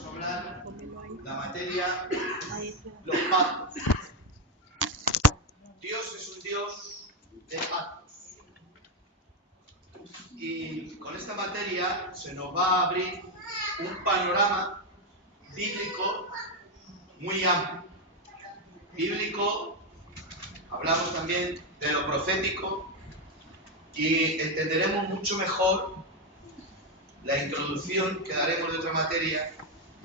vamos a hablar la materia, los pactos. Dios es un Dios de pactos. Y con esta materia se nos va a abrir un panorama bíblico muy amplio. Bíblico, hablamos también de lo profético y entenderemos mucho mejor la introducción que daremos de otra materia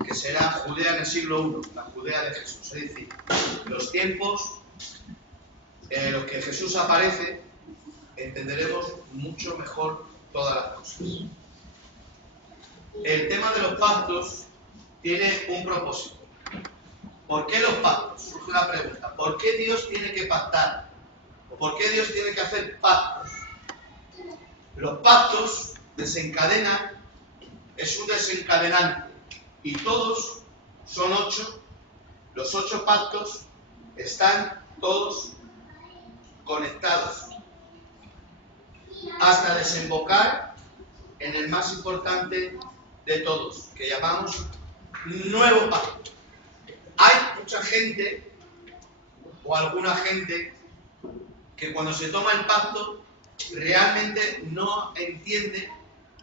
que será Judea en el siglo I, la Judea de Jesús. Es decir, los tiempos en los que Jesús aparece, entenderemos mucho mejor todas las cosas. El tema de los pactos tiene un propósito. ¿Por qué los pactos? Surge una pregunta. ¿Por qué Dios tiene que pactar? ¿O por qué Dios tiene que hacer pactos? Los pactos desencadenan, es un desencadenante. Y todos son 8. Los 8 pactos están todos conectados hasta desembocar en el más importante de todos, que llamamos nuevo pacto. Hay mucha gente, o alguna gente, que cuando se toma el pacto realmente no entiende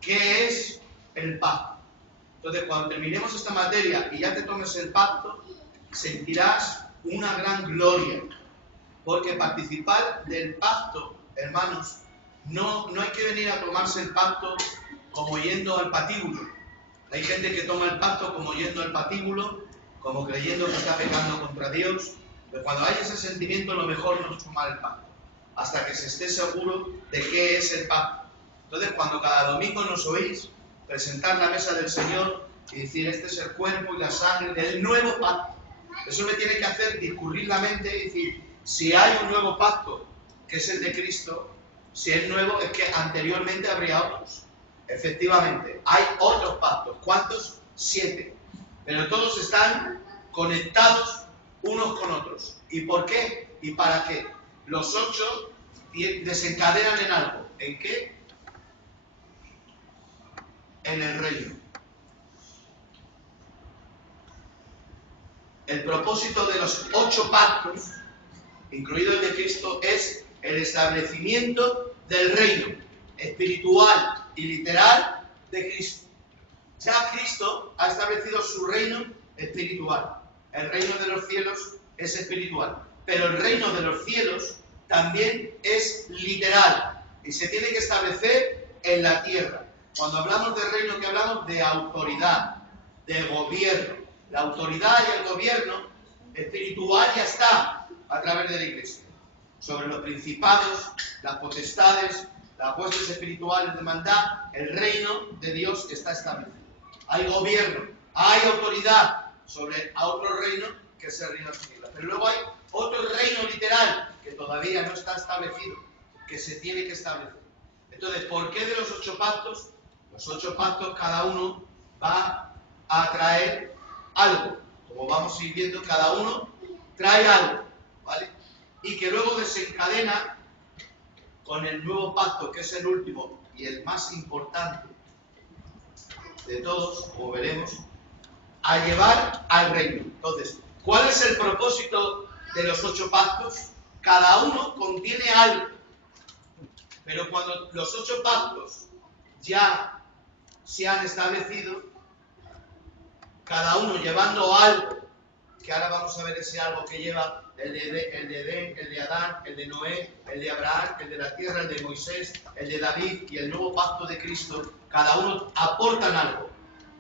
qué es el pacto. Entonces, cuando terminemos esta materia y ya te tomes el pacto, sentirás una gran gloria, porque participar del pacto, hermanos, no hay que venir a tomarse el pacto como yendo al patíbulo. Hay gente que toma el pacto como yendo al patíbulo, como creyendo que está pecando contra Dios. Pero cuando hay ese sentimiento, lo mejor no es tomar el pacto, hasta que se esté seguro de qué es el pacto. Entonces, cuando cada domingo nos oís presentar la mesa del Señor y decir, este es el cuerpo y la sangre del nuevo pacto, eso me tiene que hacer discurrir la mente y decir, si hay un nuevo pacto, que es el de Cristo, si es nuevo, es que anteriormente habría otros. Efectivamente, hay otros pactos. ¿Cuántos? 7. Pero todos están conectados unos con otros. ¿Y por qué? ¿Y para qué? Los 8 desencadenan en algo. ¿En qué? En el reino. El propósito de los 8 pactos, incluido el de Cristo, es el establecimiento del reino espiritual y literal de Cristo. Ya Cristo ha establecido su reino espiritual. El reino de los cielos es espiritual, pero el reino de los cielos también es literal y se tiene que establecer en la tierra. Cuando hablamos de reino, que hablamos de autoridad, de gobierno. La autoridad y el gobierno espiritual ya está a través de la Iglesia. Sobre los principados, las potestades, las huestes espirituales de maldad, el reino de Dios está establecido. Hay gobierno, hay autoridad sobre otro reino que es el reino de los cielos. Pero luego hay otro reino literal que todavía no está establecido, que se tiene que establecer. Entonces, ¿por qué de los 8 pactos? Los 8 pactos, cada uno va a traer algo. Como vamos a ir viendo, cada uno trae algo, ¿vale? Y que luego desencadena con el nuevo pacto, que es el último y el más importante de todos, como veremos, a llevar al reino. Entonces, ¿cuál es el propósito de los 8 pactos? Cada uno contiene algo, pero cuando los 8 pactos ya se han establecido, cada uno llevando algo, que ahora vamos a ver ese algo que lleva el de Edén, el de Adán, el de Noé, el de Abraham, el de la tierra, el de Moisés, el de David y el nuevo pacto de Cristo, cada uno aportan algo.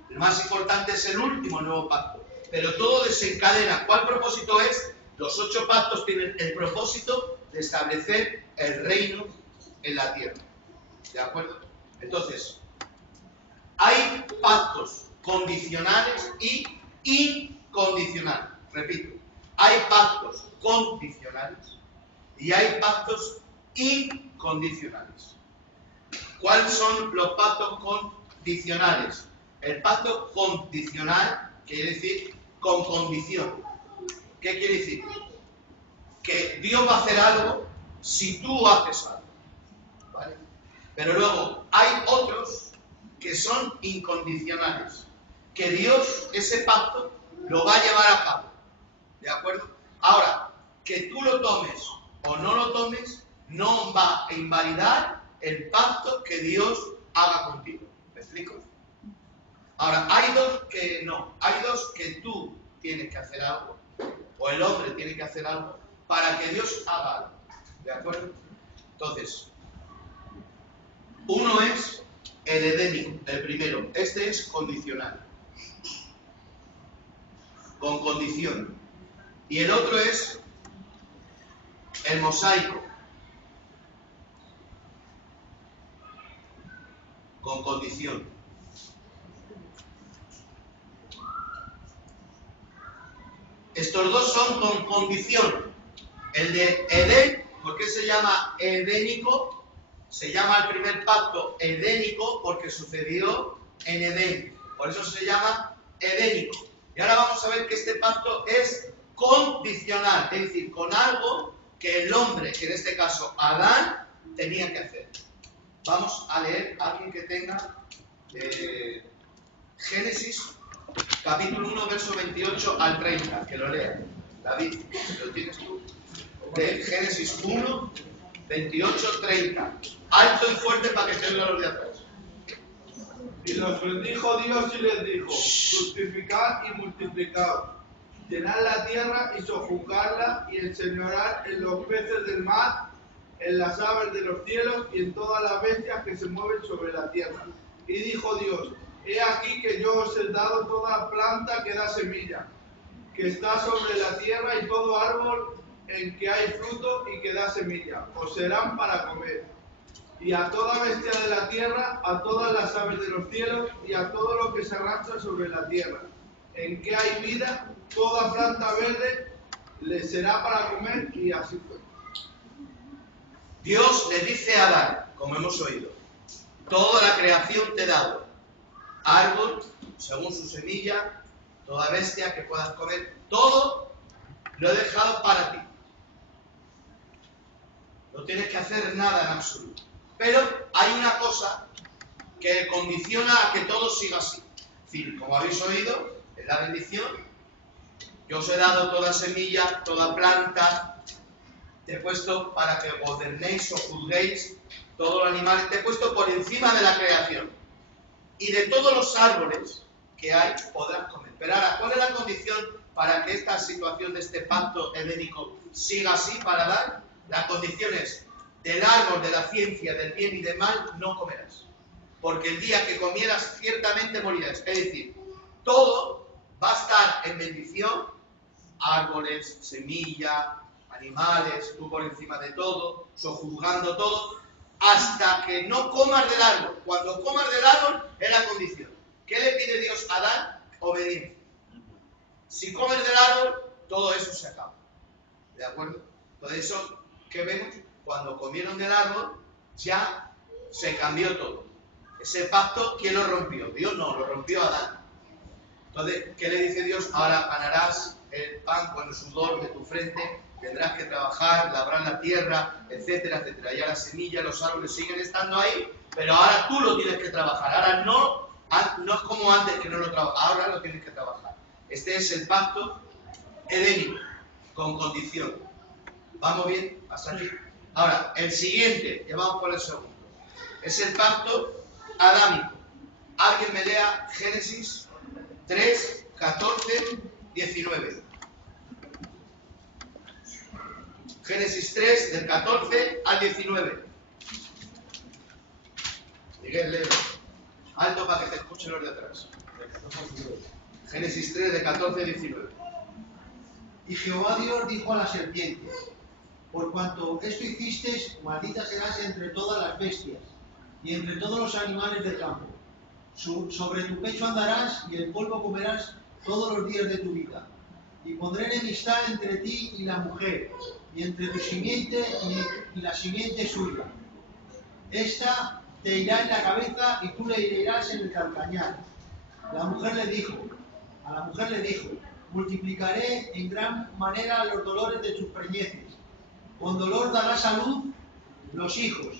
El más importante es el último nuevo pacto, pero todo desencadena. ¿Cuál propósito es? Los 8 pactos tienen el propósito de establecer el reino en la tierra. ¿De acuerdo? Entonces, hay pactos condicionales y incondicionales. Repito, hay pactos condicionales y hay pactos incondicionales. ¿Cuáles son los pactos condicionales? El pacto condicional quiere decir con condición. ¿Qué quiere decir? Que Dios va a hacer algo si tú haces algo, ¿vale? Pero luego hay otros que son incondicionales. que Dios ese pacto lo va a llevar a cabo. ¿De acuerdo? Ahora, que tú lo tomes o no lo tomes, no va a invalidar el pacto que Dios haga contigo. ¿Me explico? Ahora, hay dos que no. Hay dos que tú tienes que hacer algo, o el hombre tiene que hacer algo, para que Dios haga algo. ¿De acuerdo? Entonces, uno es el edénico, el primero. Este es condicional. Con condición. Y el otro es el mosaico. Con condición. Estos dos son con condición. El de Edén, ¿por qué se llama edénico? Se llama el primer pacto edénico porque sucedió en Edén. Por eso se llama edénico. Y ahora vamos a ver que este pacto es condicional, es decir, con algo que el hombre, que en este caso Adán, tenía que hacer. Vamos a leer a alguien que tenga Génesis, capítulo 1, verso 28 al 30, que lo lea. David, ¿lo tienes tú? De Génesis 1, 28, 30. Alto y fuerte para que se oigan los de atrás. Y los bendijo Dios y les dijo: fructificad y multiplicaos, llenad la tierra y sojuzgadla, y enseñoread en los peces del mar, en las aves de los cielos y en todas las bestias que se mueven sobre la tierra. Y dijo Dios: he aquí que yo os he dado toda planta que da semilla, que está sobre la tierra, y todo árbol en que hay fruto y que da semilla, os serán para comer. Y a toda bestia de la tierra, a todas las aves de los cielos, y a todo lo que se arrastra sobre la tierra, en que hay vida, toda planta verde le será para comer, y así fue. Dios le dice a Adán, como hemos oído, toda la creación te he dado, árbol, según su semilla, toda bestia que puedas comer, todo lo he dejado para ti. No tienes que hacer nada en absoluto. Pero hay una cosa que condiciona a que todo siga así. Es decir, como habéis oído, en la bendición, yo os he dado toda semilla, toda planta, te he puesto para que gobernéis o juzguéis todos los animales, te he puesto por encima de la creación. Y de todos los árboles que hay podrás comer. Pero ahora, ¿cuál es la condición para que esta situación de este pacto edénico siga así para dar? La condición es: del árbol de la ciencia del bien y del mal no comerás, porque el día que comieras ciertamente morirás. Es decir, todo va a estar en bendición, árboles, semilla, animales, tú por encima de todo, sojuzgando todo, hasta que no comas del árbol. Cuando comas del árbol es la condición. ¿Qué le pide Dios a Adán? Obediencia. Si comes del árbol, todo eso se acaba. ¿De acuerdo? Por eso, ¿qué vemos? Cuando comieron del árbol, ya se cambió todo. Ese pacto, ¿quién lo rompió? Dios no, lo rompió Adán. Entonces, ¿qué le dice Dios? Ahora ganarás el pan con el sudor de tu frente, tendrás que trabajar, labrar la tierra, etcétera, etcétera. Ya la semilla, los árboles siguen estando ahí, pero ahora tú lo tienes que trabajar. Ahora no es como antes que no lo trabajas, ahora lo tienes que trabajar. Este es el pacto edénico, con condición. ¿Vamos bien? Hasta aquí. Ahora, el siguiente, ya vamos por el segundo, es el pacto adámico. Alguien me lea Génesis 3, 14, 19. Génesis 3, del 14 al 19. Miguel, léelo. Alto para que te escuchen los de atrás. Génesis 3, de 14 al 19. Y Jehová Dios dijo a la serpiente: por cuanto esto hicisteis, maldita serás entre todas las bestias y entre todos los animales del campo. Sobre tu pecho andarás y el polvo comerás todos los días de tu vida. Y pondré enemistad entre ti y la mujer, y entre tu simiente y la simiente suya. Esta te irá en la cabeza y tú le herirás en el calcañar. A la mujer le dijo: multiplicaré en gran manera los dolores de tus preñeces. Con dolor darás a luz los hijos,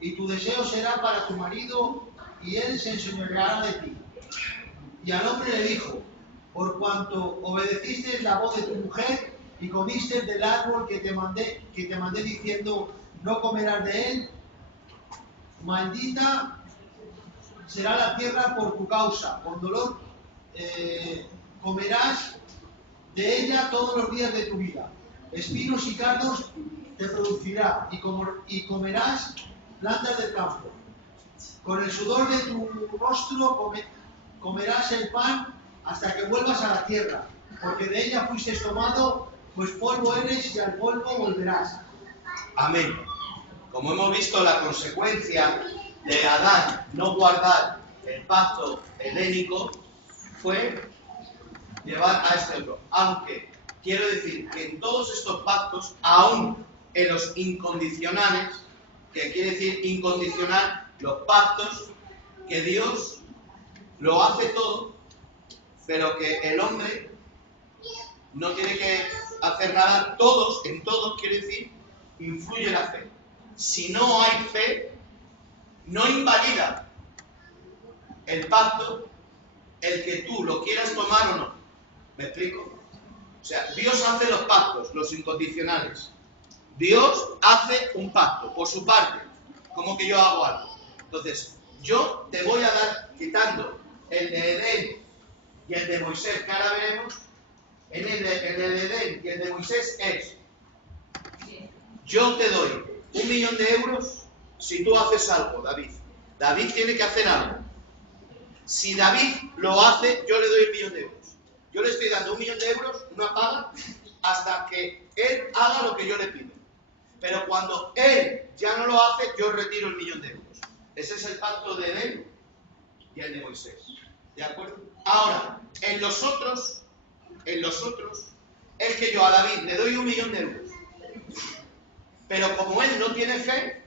y tu deseo será para tu marido, y él se enseñoreará de ti. Y al hombre le dijo, por cuanto obedeciste la voz de tu mujer y comiste del árbol que te mandé diciendo, no comerás de él, maldita será la tierra por tu causa, con dolor comerás de ella todos los días de tu vida. Espinos y cardos te producirá y comerás plantas del campo. Con el sudor de tu rostro comerás el pan hasta que vuelvas a la tierra, porque de ella fuiste tomado, pues polvo eres y al polvo volverás. Amén. Como hemos visto, la consecuencia de Adán no guardar el pacto edénico fue llevar a este otro. Aunque quiero decir que en todos estos pactos, aún en los incondicionales, que quiere decir incondicional, los pactos, que Dios lo hace todo, pero que el hombre no tiene que hacer nada. Todos, en todos, quiere decir, influye la fe. Si no hay fe, no invalida el pacto el que tú lo quieras tomar o no. ¿Me explico? O sea, Dios hace los pactos, los incondicionales. Dios hace un pacto por su parte, como que yo hago algo. Entonces, yo te voy a dar, quitando el de Edén y el de Moisés, que ahora veremos, el de Edén y el de Moisés es, yo te doy 1.000.000 de euros si tú haces algo, David. David tiene que hacer algo. Si David lo hace, yo le doy 1.000.000 de euros. Yo le estoy dando 1.000.000 de euros, una paga, hasta que él haga lo que yo le pido. Pero cuando él ya no lo hace, yo retiro el 1.000.000 de euros. Ese es el pacto de Edén y el de Moisés. ¿De acuerdo? Ahora, en los otros, es que yo a David le doy 1.000.000 de euros. Pero como él no tiene fe,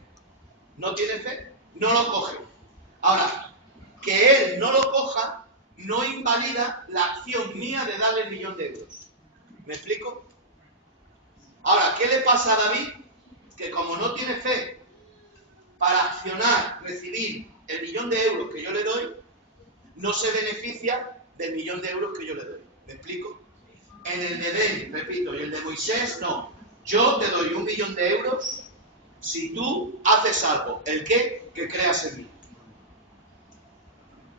no lo coge. Ahora, que él no lo coja, no invalida la acción mía de darle el 1.000.000 de euros. ¿Me explico? Ahora, ¿qué le pasa a David? Que como no tiene fe para accionar, recibir el 1.000.000 de euros que yo le doy, no se beneficia del 1.000.000 de euros que yo le doy. ¿Me explico? En el de Edén, repito, y el de Moisés, no. Yo te doy 1.000.000 de euros si tú haces algo. ¿El qué? Que creas en mí.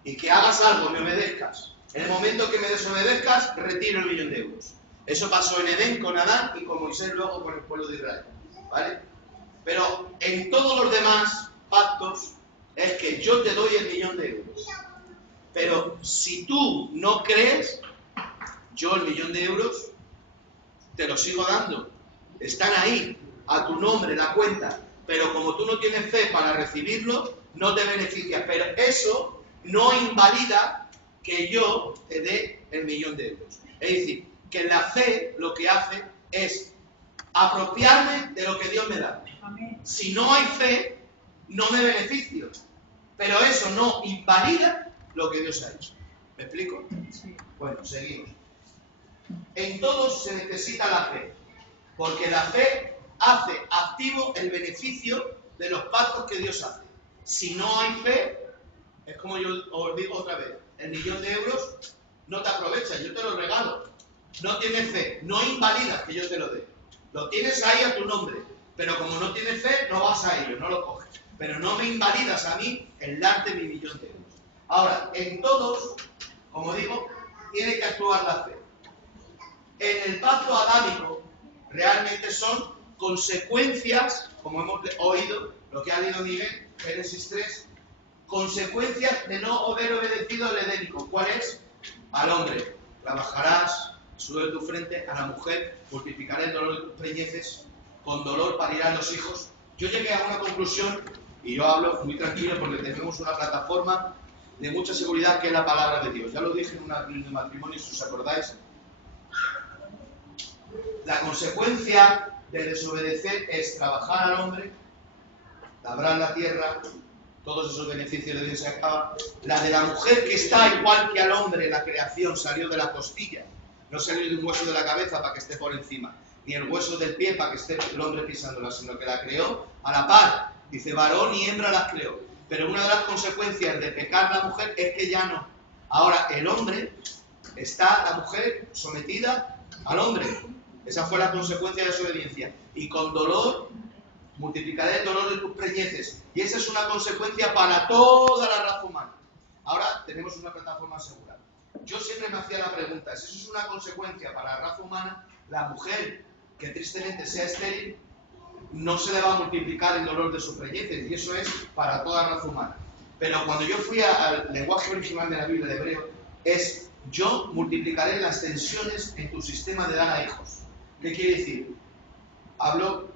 Y que hagas algo, me obedezcas. En el momento que me desobedezcas, retiro el 1.000.000 de euros. Eso pasó en Edén con Adán y con Moisés luego con el pueblo de Israel. ¿Vale? Pero en todos los demás pactos es que yo te doy el 1.000.000 de euros. Pero si tú no crees, yo el 1.000.000 de euros te lo sigo dando. Están ahí, a tu nombre, la cuenta. Pero como tú no tienes fe para recibirlo, no te beneficia. Pero eso no invalida que yo te dé el 1.000.000 de euros. Es decir, que la fe lo que hace es apropiarme de lo que Dios me da. Si no hay fe, no me beneficio. Pero eso no invalida lo que Dios ha hecho. ¿Me explico? Bueno, seguimos. En todos se necesita la fe, porque la fe hace activo el beneficio de los pactos que Dios hace. Si no hay fe, es como yo os digo otra vez, el 1.000.000 de euros no te aprovecha, yo te lo regalo. No tienes fe, no invalidas que yo te lo dé. Lo tienes ahí a tu nombre, pero como no tienes fe, no vas a ello, no lo coges. Pero no me invalidas a mí el darte mi 1.000.000 de euros. Ahora, en todos, como digo, tiene que actuar la fe. En el pacto adámico, realmente son consecuencias, como hemos oído, lo que ha leído Miguel, Génesis 3, consecuencias de no haber obedecido al edénico. ¿Cuál es? Al hombre, trabajarás, sudor de tu frente, a la mujer, multiplicaré el dolor de tus preñeces, con dolor parirán los hijos. Yo llegué a una conclusión, y yo hablo muy tranquilo porque tenemos una plataforma de mucha seguridad que es la palabra de Dios. Ya lo dije en una reunión de matrimonio, si os acordáis. La consecuencia de desobedecer es trabajar al hombre, labrar la tierra, todos esos beneficios de Dios se acaban. La de la mujer, que está igual que al hombre en la creación, salió de la costilla, no salió de un hueso de la cabeza para que esté por encima, ni el hueso del pie para que esté el hombre pisándola, sino que la creó a la par. Dice, varón y hembra las creó. Pero una de las consecuencias de pecar la mujer es que ya no. Ahora, el hombre está, la mujer, sometida al hombre. Esa fue la consecuencia de su obediencia. Y con dolor, multiplicaré el dolor de tus preñeces. Y esa es una consecuencia para toda la raza humana. Ahora tenemos una plataforma segura. Yo siempre me hacía la pregunta, si eso es una consecuencia para la raza humana, la mujer que tristemente sea estéril, no se le va a multiplicar el dolor de sus preñeces, y eso es para toda la raza humana. Pero cuando yo fui al lenguaje original de la Biblia de hebreo, es yo multiplicaré las tensiones en tu sistema de dar a hijos. ¿Qué quiere decir? Hablo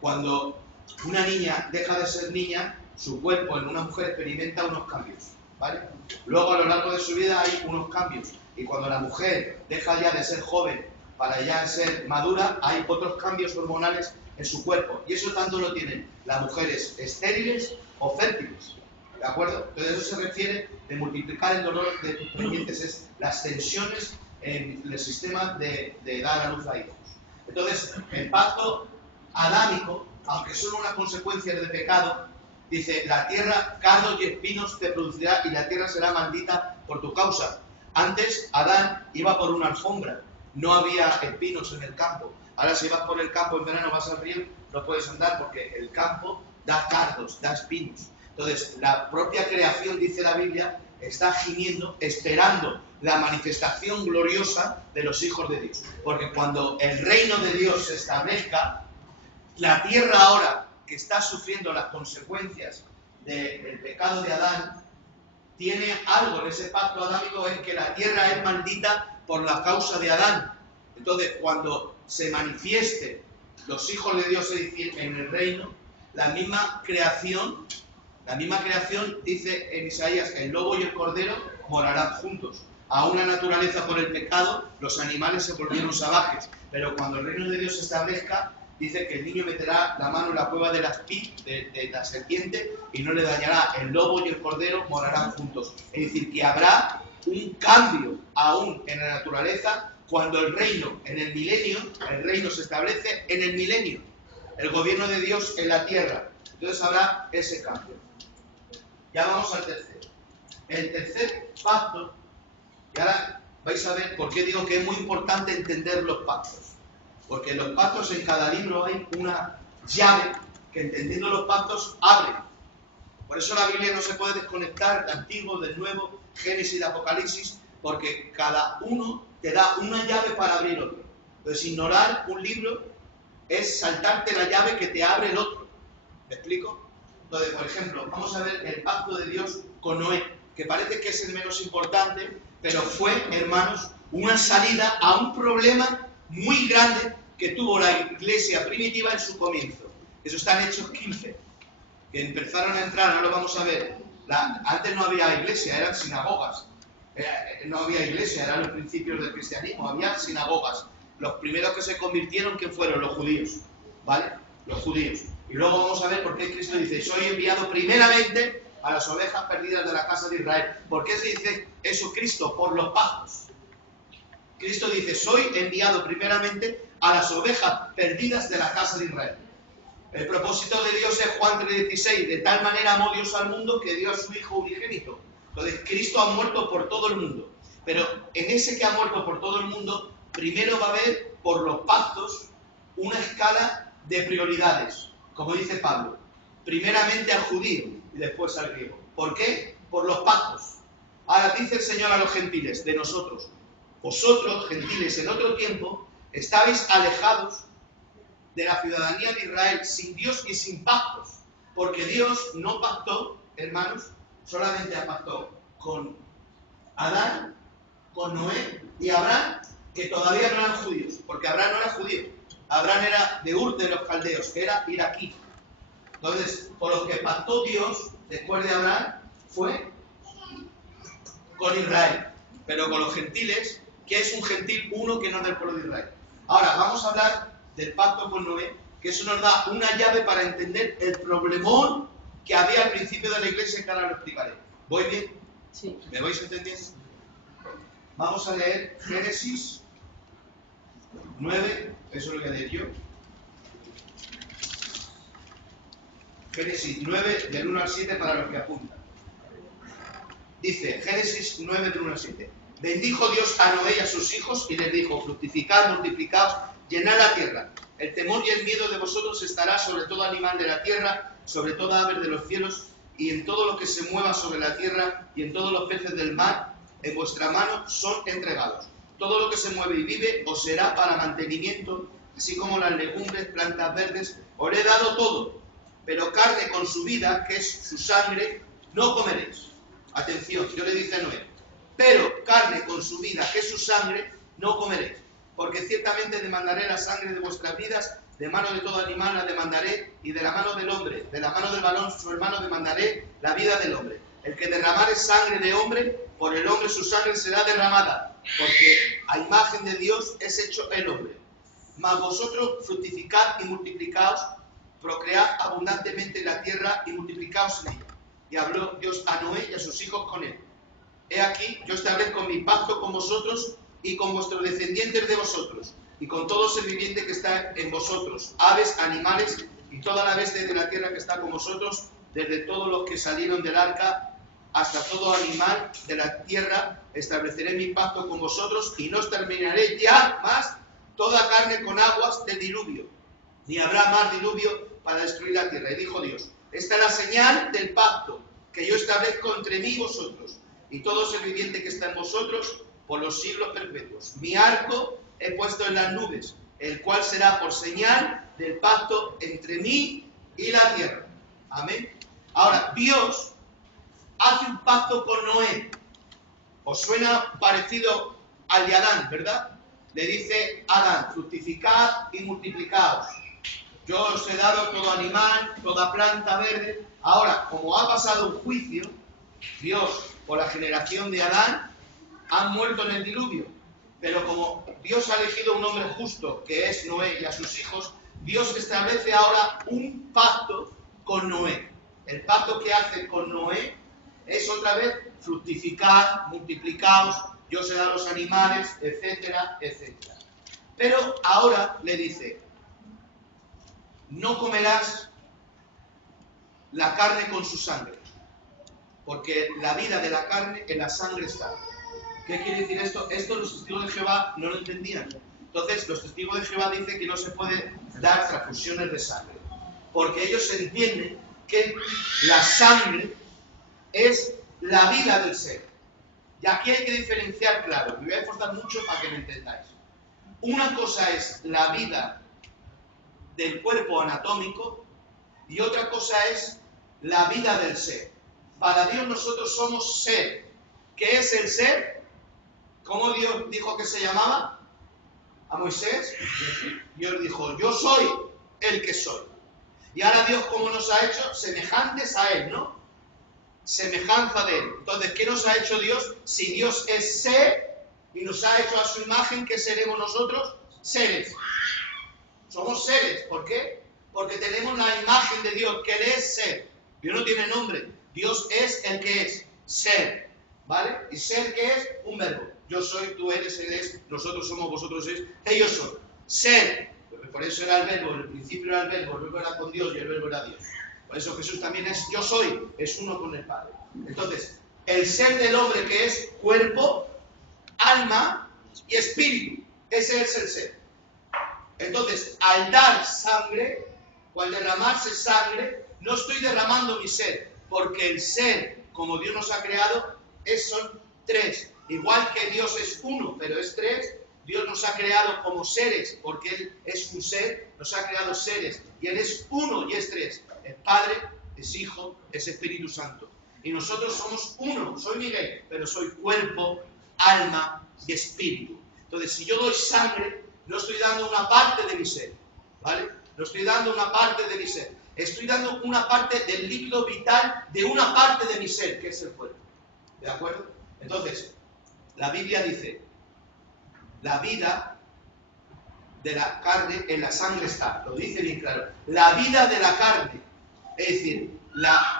cuando una niña deja de ser niña, su cuerpo en una mujer experimenta unos cambios, ¿vale? Luego a lo largo de su vida hay unos cambios, y cuando la mujer deja ya de ser joven para ya ser madura, hay otros cambios hormonales en su cuerpo, y eso tanto lo tienen las mujeres estériles o fértiles, ¿de acuerdo? Entonces eso se refiere de multiplicar el dolor de tus preñeces, es las tensiones en el sistema de dar a luz a hijos. Entonces, el pacto adámico, aunque son una consecuencia del pecado, dice, la tierra, cardos y espinos te producirá y la tierra será maldita por tu causa. Antes, Adán iba por una alfombra, no había espinos en el campo. Ahora si vas por el campo en verano, vas al río, no puedes andar porque el campo da cardos, da espinos. Entonces, la propia creación, dice la Biblia, está gimiendo, esperando la manifestación gloriosa de los hijos de Dios. Porque cuando el reino de Dios se establezca, la tierra ahora que está sufriendo las consecuencias del pecado de Adán, tiene algo en ese pacto adámico, es que la tierra es maldita por la causa de Adán. Entonces, cuando se manifieste los hijos de Dios en el reino, la misma creación dice en Isaías, el lobo y el cordero morarán juntos. A una naturaleza por el pecado, los animales se volvieron salvajes, pero cuando el reino de Dios se establezca, dice que el niño meterá la mano en la cueva de la serpiente y no le dañará. El lobo y el cordero morarán juntos. Es decir, que habrá un cambio aún en la naturaleza cuando el reino, en el milenio, el reino se establece en el milenio. El gobierno de Dios en la tierra. Entonces habrá ese cambio. Ya vamos al tercero. El tercer pacto, y ahora vais a ver por qué digo que es muy importante entender los pactos. Porque en los pactos en cada libro hay una llave que entendiendo los pactos abre. Por eso la Biblia no se puede desconectar del Antiguo, del Nuevo, Génesis, de Apocalipsis, porque cada uno te da una llave para abrir otro. Entonces ignorar un libro es saltarte la llave que te abre el otro. ¿Me explico? Entonces, por ejemplo, vamos a ver el pacto de Dios con Noé, que parece que es el menos importante, pero fue, hermanos, una salida a un problema muy grande que tuvo la iglesia primitiva en su comienzo. Eso está en Hechos 15, que empezaron a entrar, ahora lo vamos a ver. Antes no había iglesia, eran sinagogas. No había iglesia, eran los principios del cristianismo, había sinagogas. Los primeros que se convirtieron, ¿qué fueron? Los judíos, ¿vale? Los judíos. Y luego vamos a ver por qué Cristo dice, soy enviado primeramente a las ovejas perdidas de la casa de Israel. ¿Por qué se dice eso Cristo? Por los pactos. Cristo dice, soy enviado primeramente a las ovejas perdidas de la casa de Israel. El propósito de Dios es Juan 3:16, de tal manera amó Dios al mundo que dio a su Hijo unigénito. Entonces, Cristo ha muerto por todo el mundo. Pero en ese que ha muerto por todo el mundo, primero va a haber, por los pactos, una escala de prioridades. Como dice Pablo, primeramente al judío y después al griego. ¿Por qué? Por los pactos. Ahora dice el Señor a los gentiles, de nosotros, vosotros, gentiles, en otro tiempo, estabais alejados de la ciudadanía de Israel, sin Dios y sin pactos, porque Dios no pactó, hermanos, solamente pactó con Adán, con Noé y Abraham, que todavía no eran judíos, porque Abraham no era judío, Abraham era de Ur de los caldeos, que era iraquí. Entonces, con lo que pactó Dios después de Abraham fue con Israel, pero con los gentiles, que es un gentil uno que no es del pueblo de Israel. Ahora, vamos a hablar del pacto con Noé, que eso nos da una llave para entender el problemón que había al principio de la iglesia, que ahora lo explicaré. ¿Voy bien? Sí. ¿Me vais entendiendo? Vamos a leer Génesis 9, eso lo voy a leer yo. Génesis 9, del 1 al 7 para los que apuntan. Dice, Génesis 9, del 1 al 7. Bendijo Dios a Noé y a sus hijos y les dijo, fructificad, multiplicaos, llenad la tierra. El temor y el miedo de vosotros estará sobre todo animal de la tierra, sobre toda ave de los cielos, y en todo lo que se mueva sobre la tierra, y en todos los peces del mar, en vuestra mano son entregados. Todo lo que se mueve y vive os será para mantenimiento, así como las legumbres, plantas verdes, os he dado todo. Pero carne con su vida, que es su sangre, no comeréis. Atención, Dios le dice a Noé, pero carne con su vida, que es su sangre, no comeréis. Porque ciertamente demandaré la sangre de vuestras vidas, de mano de todo animal la demandaré, y de la mano del hombre, de la mano del varón su hermano demandaré la vida del hombre. El que derramare sangre de hombre, por el hombre su sangre será derramada, porque a imagen de Dios es hecho el hombre. Mas vosotros fructificad y multiplicaos, procread abundantemente en la tierra y multiplicaos en ella. Y habló Dios a Noé y a sus hijos con él. He aquí, yo establezco mi pacto con vosotros y con vuestros descendientes de vosotros, y con todo ser viviente que está en vosotros, aves, animales, y toda la bestia de la tierra que está con vosotros, desde todos los que salieron del arca hasta todo animal de la tierra, estableceré mi pacto con vosotros, y no exterminaré ya más toda carne con aguas del diluvio, ni habrá más diluvio para destruir la tierra. Y dijo Dios, esta es la señal del pacto que yo establezco entre mí y vosotros, y todo ser viviente que está en vosotros, por los siglos perpetuos. Mi arco he puesto en las nubes, el cual será por señal del pacto entre mí y la tierra. Amén. Ahora, Dios hace un pacto con Noé. ¿Os suena parecido al de Adán, verdad? Le dice Adán, fructificad y multiplicaos. Yo os he dado todo animal, toda planta verde. Ahora, como ha pasado un juicio, Dios, por la generación de Adán, han muerto en el diluvio. Pero como Dios ha elegido un hombre justo, que es Noé, y a sus hijos, Dios establece ahora un pacto con Noé. El pacto que hace con Noé es otra vez fructificad, multiplicaos, yo os he dado los animales, etcétera, etcétera. Pero ahora le dice, no comerás la carne con su sangre, porque la vida de la carne en la sangre está. ¿Qué quiere decir esto? Esto los testigos de Jehová no lo entendían. Entonces, los testigos de Jehová dicen que no se puede dar transfusiones de sangre, porque ellos entienden que la sangre es la vida del ser. Y aquí hay que diferenciar, claro, me voy a esforzar mucho para que me entendáis. Una cosa es la vida del cuerpo anatómico y otra cosa es la vida del ser. Para Dios nosotros somos ser. ¿Qué es el ser? ¿Cómo Dios dijo que se llamaba? A Moisés. Dios dijo, yo soy el que soy. Y ahora Dios, ¿cómo nos ha hecho? Semejantes a Él, ¿no? Semejanza de Él. Entonces, ¿qué nos ha hecho Dios? Si Dios es ser y nos ha hecho a su imagen, ¿qué seremos nosotros? Seres. Somos seres. ¿Por qué? Porque tenemos la imagen de Dios, que Él es ser. Dios no tiene nombre. Dios es el que es. Ser. ¿Vale? ¿Y ser qué es? Un verbo. Yo soy, tú eres, Él es, nosotros somos, vosotros sois, ellos son. Ser. Por eso era el verbo, en el principio era el verbo era con Dios y el verbo era Dios. Por eso Jesús también es yo soy, es uno con el Padre. Entonces, el ser del hombre que es cuerpo, alma y espíritu. Ese es el ser. Entonces, al dar sangre, o al derramarse sangre, no estoy derramando mi ser, porque el ser, como Dios nos ha creado, son tres. Igual que Dios es uno, pero es tres, Dios nos ha creado como seres, porque Él es un ser, nos ha creado seres, y Él es uno y es tres. Es Padre, es Hijo, es Espíritu Santo. Y nosotros somos uno, soy Miguel, pero soy cuerpo, alma y espíritu. Entonces, si yo doy sangre, no estoy dando una parte de mi ser, ¿vale? No estoy dando una parte de mi ser. Estoy dando una parte del líquido vital de una parte de mi ser, que es el cuerpo. ¿De acuerdo? Entonces, la Biblia dice, la vida de la carne en la sangre está, lo dice bien claro. La vida de la carne, es decir,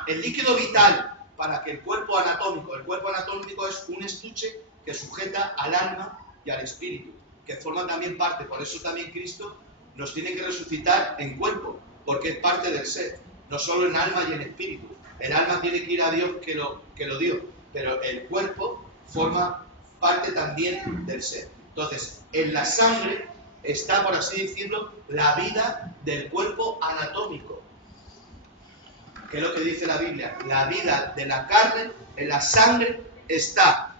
el líquido vital para que el cuerpo anatómico es un estuche que sujeta al alma y al espíritu, que forman también parte. Por eso también Cristo nos tiene que resucitar en cuerpo, porque es parte del ser, no solo en alma y en espíritu. El alma tiene que ir a Dios que lo dio, pero el cuerpo forma parte también del ser. Entonces, en la sangre está, por así decirlo, la vida del cuerpo anatómico. ¿Qué es lo que dice la Biblia? La vida de la carne en la sangre está.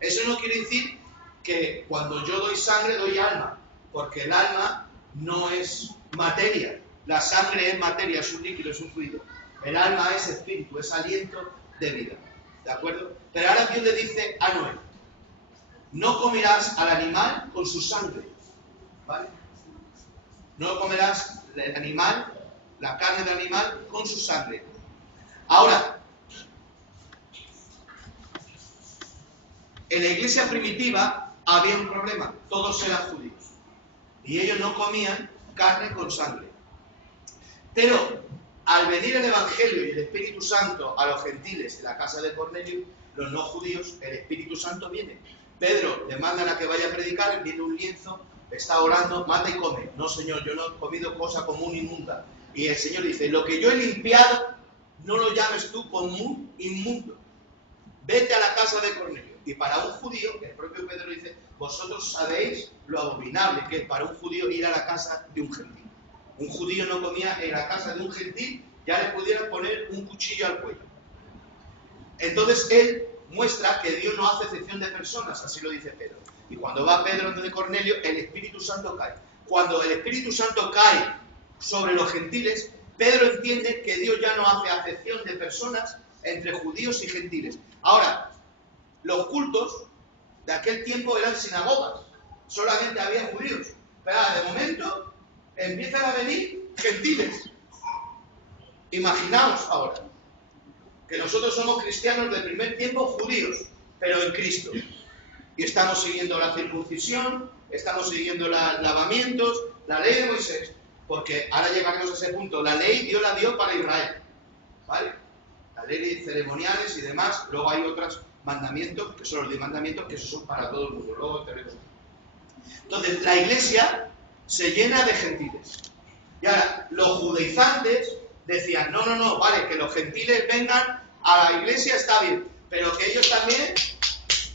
Eso no quiere decir que cuando yo doy sangre doy alma, porque el alma no es materia. La sangre es materia, es un líquido, es un fluido. El alma es espíritu, es aliento de vida. ¿De acuerdo? Pero ahora Dios le dice a Noé: no comerás al animal con su sangre. ¿Vale? No comerás el animal, la carne del animal con su sangre. Ahora, en la iglesia primitiva había un problema. Todos eran judíos. Y ellos no comían carne con sangre. Pero al venir el Evangelio y el Espíritu Santo a los gentiles en la casa de Cornelio, los no judíos, el Espíritu Santo viene. Pedro le mandan a que vaya a predicar, viene un lienzo, está orando, mata y come. No, Señor, yo no he comido cosa común inmunda. Y el Señor dice: lo que yo he limpiado, no lo llames tú común inmundo. Vete a la casa de Cornelio. Y para un judío, el propio Pedro dice: vosotros sabéis lo abominable que es para un judío ir a la casa de un gentil. Un judío no comía en la casa de un gentil, ya le pudieran poner un cuchillo al cuello. Entonces él muestra que Dios no hace excepción de personas, así lo dice Pedro. Y cuando va Pedro donde Cornelio, el Espíritu Santo cae. Cuando el Espíritu Santo cae sobre los gentiles, Pedro entiende que Dios ya no hace acepción de personas entre judíos y gentiles. Ahora, los cultos de aquel tiempo eran sinagogas, solamente había judíos. Pero de momento empiezan a venir gentiles. Imaginaos ahora que nosotros somos cristianos del primer tiempo, judíos, pero en Cristo. Y estamos siguiendo la circuncisión, estamos siguiendo los lavamientos, la ley de Moisés, porque ahora llegaremos a ese punto. La ley Dios la dio para Israel, ¿vale? La ley de ceremoniales y demás. Luego hay otros mandamientos, que son los 10 mandamientos, que esos son para todo el mundo. Luego tenemos. Entonces, la iglesia se llena de gentiles. Y ahora, los judaizantes decían: no, no, no, vale, que los gentiles vengan a la iglesia está bien, pero que ellos también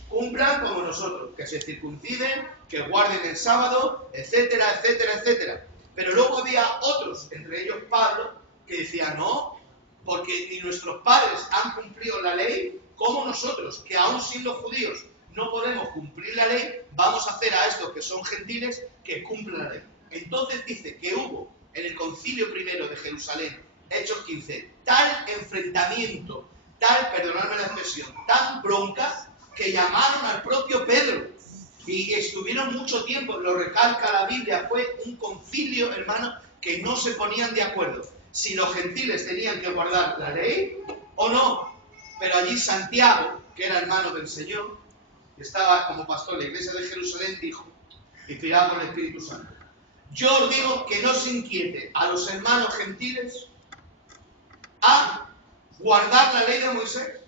cumplan como nosotros, que se circunciden, que guarden el sábado, etcétera, etcétera, etcétera. Pero luego había otros, entre ellos Pablo, que decían: no, porque ni nuestros padres han cumplido la ley, como nosotros, que aún siendo judíos no podemos cumplir la ley, vamos a hacer a estos que son gentiles que cumplan la ley. Entonces dice que hubo en el concilio primero de Jerusalén, Hechos 15, tal enfrentamiento, tal, perdonadme la expresión, tan bronca, que llamaron al propio Pedro. Y estuvieron mucho tiempo, lo recalca la Biblia, fue un concilio, hermano, que no se ponían de acuerdo si los gentiles tenían que guardar la ley o no. Pero allí Santiago, que era hermano del Señor, que estaba como pastor en la iglesia de Jerusalén, dijo, inspirado por el Espíritu Santo: yo os digo que no se inquiete a los hermanos gentiles a guardar la ley de Moisés.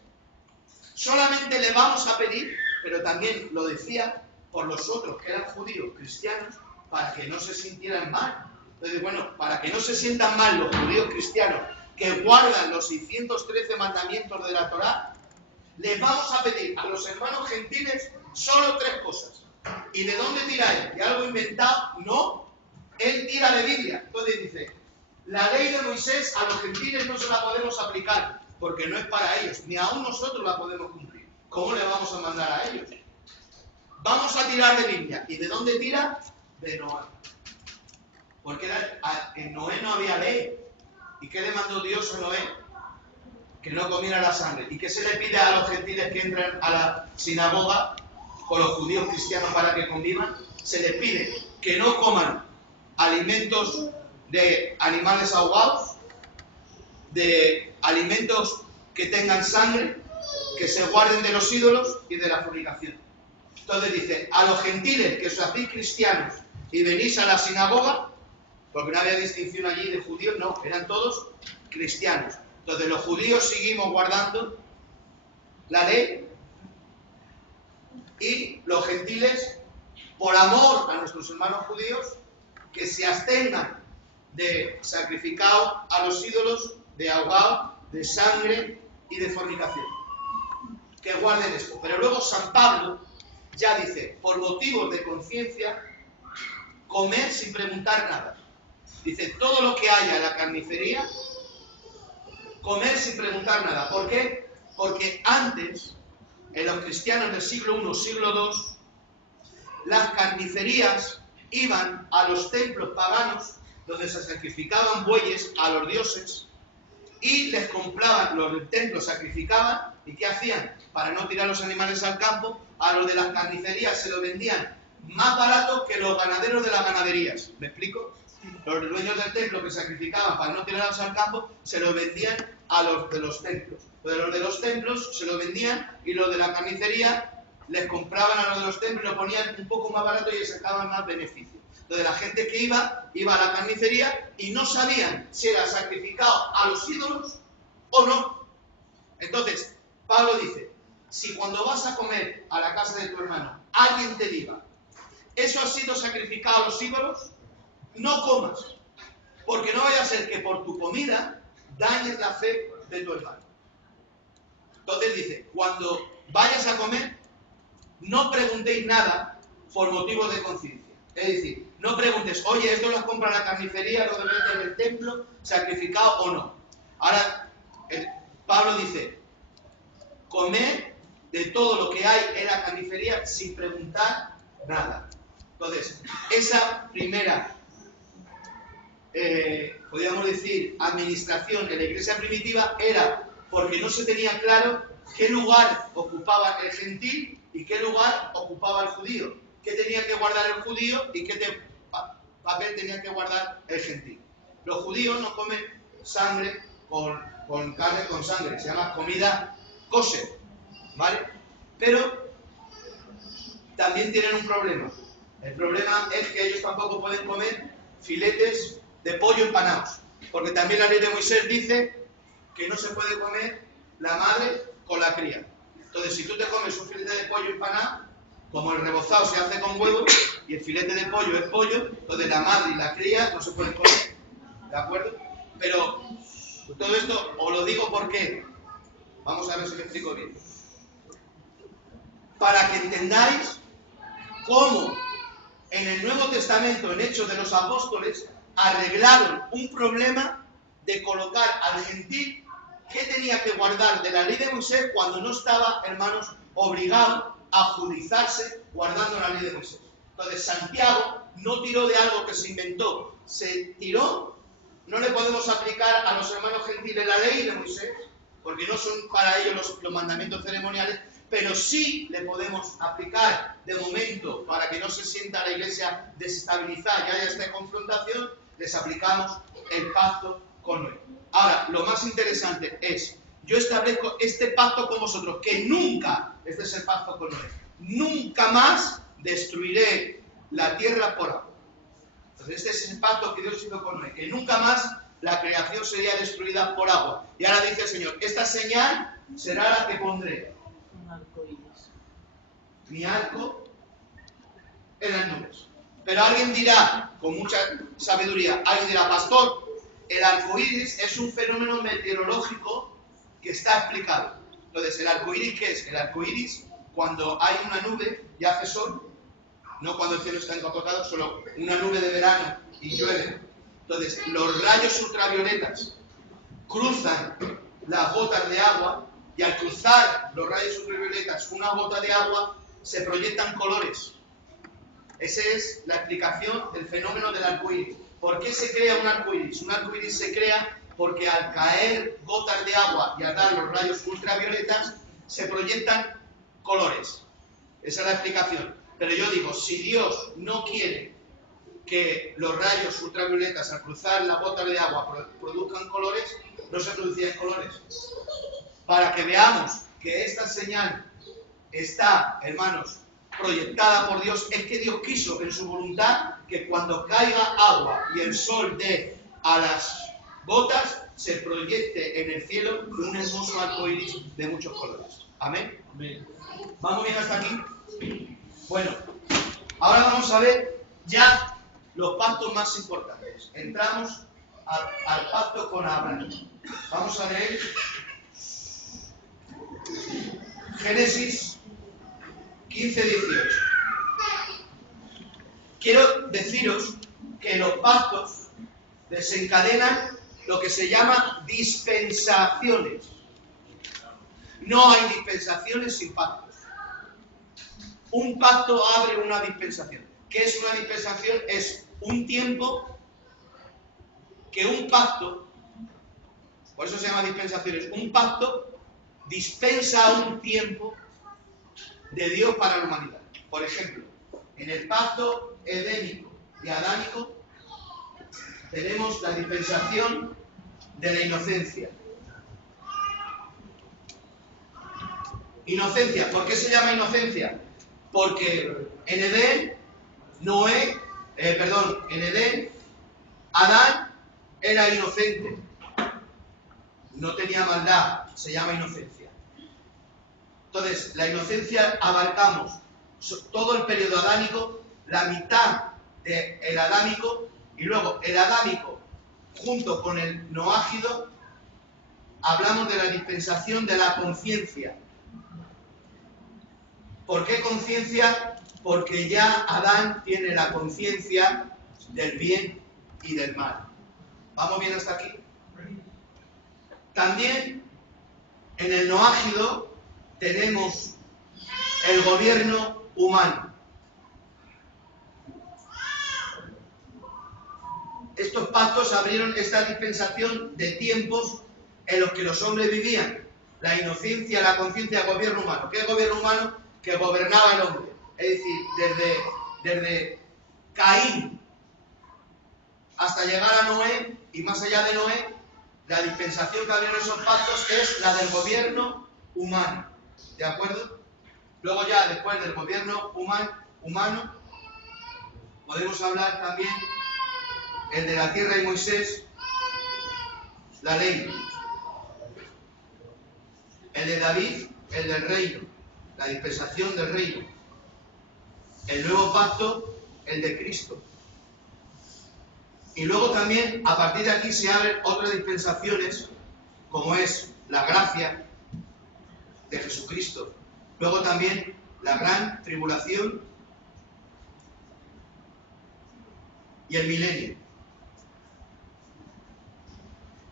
Solamente le vamos a pedir, pero también lo decía por los otros que eran judíos cristianos, para que no se sintieran mal. Entonces, bueno, para que no se sientan mal los judíos cristianos que guardan los 613 mandamientos de la Torá, les vamos a pedir a los hermanos gentiles solo 3 cosas. ¿Y de dónde tira él? ¿De algo inventado? No. Él tira de Biblia. Entonces dice: la ley de Moisés a los gentiles no se la podemos aplicar, porque no es para ellos, ni aún nosotros la podemos cumplir. ¿Cómo le vamos a mandar a ellos? Vamos a tirar de Biblia. ¿Y de dónde tira? De Noé. Porque en Noé no había ley. ¿Y qué le mandó Dios a Noé? Que no comiera la sangre. ¿Y qué se le pide a los gentiles que entran a la sinagoga con los judíos cristianos para que convivan? Se les pide que no coman alimentos de animales ahogados, de alimentos que tengan sangre, que se guarden de los ídolos y de la fornicación. Entonces dice: a los gentiles que os hacéis cristianos y venís a la sinagoga, porque no había distinción allí de judíos, no, eran todos cristianos. Entonces los judíos seguimos guardando la ley, y los gentiles, por amor a nuestros hermanos judíos, que se abstengan de sacrificar a los ídolos, de ahogado, de sangre y de fornicación. que guarden esto. Pero luego San Pablo ya dice, por motivos de conciencia, comer sin preguntar nada. Dice, todo lo que haya en la carnicería, comer sin preguntar nada. ¿Por qué? Porque antes, en los cristianos del siglo I, siglo II, las carnicerías iban a los templos paganos donde se sacrificaban bueyes a los dioses y les compraban, los templos sacrificaban y ¿qué hacían? Para no tirar los animales al campo, a los de las carnicerías se lo vendían más barato que los ganaderos de las ganaderías. ¿Me explico? Los dueños del templo que sacrificaban para no tirarlos al campo se lo vendían a los de los templos. Los de los templos se lo vendían y los de la carnicería les compraban a los de los templos y lo ponían un poco más barato y les sacaban más beneficio. Entonces la gente que iba a la carnicería y no sabían si era sacrificado a los ídolos o no. Entonces, Pablo dice, si cuando vas a comer a la casa de tu hermano, alguien te diga, ¿eso ha sido sacrificado a los ídolos? No comas, porque no vaya a ser que por tu comida dañes la fe de tu hermano. Entonces dice, cuando vayas a comer, no preguntéis nada por motivos de conciencia. Es decir, no preguntes, oye, ¿esto lo compra la carnicería, lo venden en el templo, sacrificado o no? Ahora, Pablo dice, comed de todo lo que hay en la carnicería sin preguntar nada. Entonces, esa primera, podríamos decir, administración en la iglesia primitiva era porque no se tenía claro qué lugar ocupaba el gentil y qué lugar ocupaba el judío. ¿Qué tenía que guardar el judío y qué papel tenía que guardar el gentil? Los judíos no comen sangre con carne con sangre, se llama comida kosher, ¿vale? Pero también tienen un problema. El problema es que ellos tampoco pueden comer filetes de pollo empanados, porque también la ley de Moisés dice que no se puede comer la madre con la cría. Entonces, si tú te comes un filete de pollo empanado, como el rebozado se hace con huevo y el filete de pollo es pollo, entonces la madre y la cría no se pueden comer. ¿De acuerdo? Pero todo esto os lo digo porque, vamos a ver si me explico bien. Para que entendáis cómo en el Nuevo Testamento, en Hechos de los Apóstoles, arreglaron un problema de colocar al gentil que tenía que guardar de la ley de Moisés cuando no estaba, hermanos, obligado a judizarse guardando la ley de Moisés. Entonces Santiago no tiró de algo que se inventó, se tiró, no le podemos aplicar a los hermanos gentiles la ley de Moisés, porque no son para ellos los mandamientos ceremoniales, pero sí le podemos aplicar de momento, para que no se sienta la iglesia desestabilizada y haya esta confrontación, les aplicamos el pacto con Noé. Ahora, lo más interesante es, yo establezco este pacto con vosotros, que nunca, este es el pacto con Noé, nunca más destruiré la tierra por agua. Entonces este es el pacto que Dios hizo con Noé, que nunca más la creación sería destruida por agua. Y ahora dice el Señor, esta señal será la que pondré. Mi arco en las nubes. Pero alguien dirá, con mucha sabiduría, alguien dirá, pastor, el arco iris es un fenómeno meteorológico que está explicado. Entonces, ¿el arco iris qué es? El arco iris, cuando hay una nube y hace sol, no cuando el cielo está encapotado, solo una nube de verano y llueve. Entonces, los rayos ultravioletas cruzan las gotas de agua y al cruzar los rayos ultravioletas una gota de agua, se proyectan colores. Esa es la explicación del fenómeno del arco iris. ¿Por qué se crea un arco iris? Un arco iris se crea porque al caer gotas de agua y al dar los rayos ultravioletas, se proyectan colores. Esa es la explicación. Pero yo digo, si Dios no quiere que los rayos ultravioletas al cruzar la gota de agua produzcan colores, no se producirán colores. Para que veamos que esta señal está, hermanos, proyectada por Dios, es que Dios quiso en su voluntad que cuando caiga agua y el sol dé a las gotas, se proyecte en el cielo un hermoso arco iris de muchos colores. ¿Amén? Amén. ¿Vamos bien hasta aquí? Bueno, ahora vamos a ver ya los pactos más importantes. Entramos al pacto con Abraham. Vamos a leer Génesis 15, 18. Quiero deciros que los pactos desencadenan lo que se llama dispensaciones. No hay dispensaciones sin pactos. Un pacto abre una dispensación. ¿Qué es una dispensación? Es un tiempo que un pacto, por eso se llama dispensaciones, un pacto dispensa un tiempo de Dios para la humanidad. Por ejemplo, en el pacto edénico y adánico tenemos la dispensación de la inocencia. Inocencia, ¿por qué se llama inocencia? Porque en Edén, en Edén, Adán era inocente, no tenía maldad, se llama inocencia. Entonces, la inocencia abarcamos todo el periodo adánico, la mitad del adánico, y luego el adánico junto con el noágido, hablamos de la dispensación de la conciencia. ¿Por qué conciencia? Porque ya Adán tiene la conciencia del bien y del mal. ¿Vamos bien hasta aquí? También en el noágido tenemos el gobierno humano. Estos pactos abrieron esta dispensación de tiempos en los que los hombres vivían. La inocencia, la conciencia, el gobierno humano. ¿Qué es gobierno humano? Que gobernaba el hombre. Es decir, desde Caín hasta llegar a Noé y más allá de Noé, la dispensación que abrieron esos pactos es la del gobierno humano. ¿De acuerdo? Luego ya después del gobierno humano podemos hablar también el de la tierra y Moisés, la ley. El de David, el del reino, la dispensación del reino. El nuevo pacto, el de Cristo. Y luego también, a partir de aquí, se abren otras dispensaciones, como es la gracia de Jesucristo. Luego también la gran tribulación y el milenio.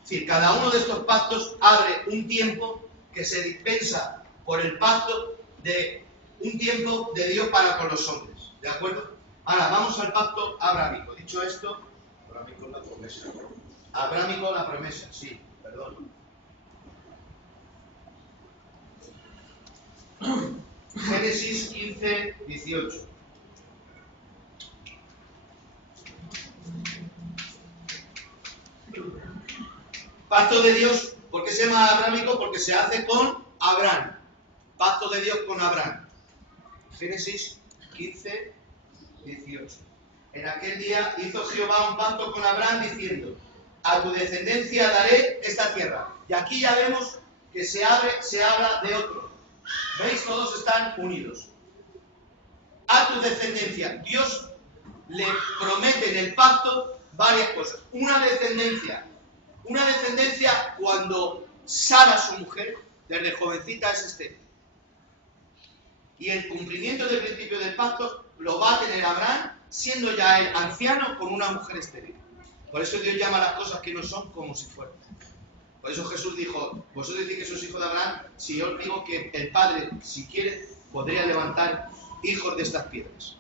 Es decir, cada uno de estos pactos abre un tiempo que se dispensa por el pacto de un tiempo de Dios para con los hombres. ¿De acuerdo? Ahora, vamos al pacto abrámico. Dicho esto, abrámico la promesa. Abrámico la promesa, sí, perdón. Génesis 15, 18. Pacto de Dios, ¿por qué se llama abrámico? Porque se hace con Abraham. Pacto de Dios con Abraham. Génesis 15, 18. En aquel día hizo Jehová un pacto con Abraham diciendo: a tu descendencia daré esta tierra. Y aquí ya vemos que se habla de otro. ¿Veis? Todos están unidos. A tu descendencia. Dios le promete en el pacto varias cosas. Una descendencia cuando Sara, su mujer, desde jovencita es estéril. Y el cumplimiento del principio del pacto lo va a tener Abraham, siendo ya él anciano, con una mujer estéril. Por eso Dios llama a las cosas que no son como si fueran. Por eso Jesús dijo: vosotros decís que sois hijos de Abraham, si yo os digo que el Padre, si quiere, podría levantar hijos de estas piedras.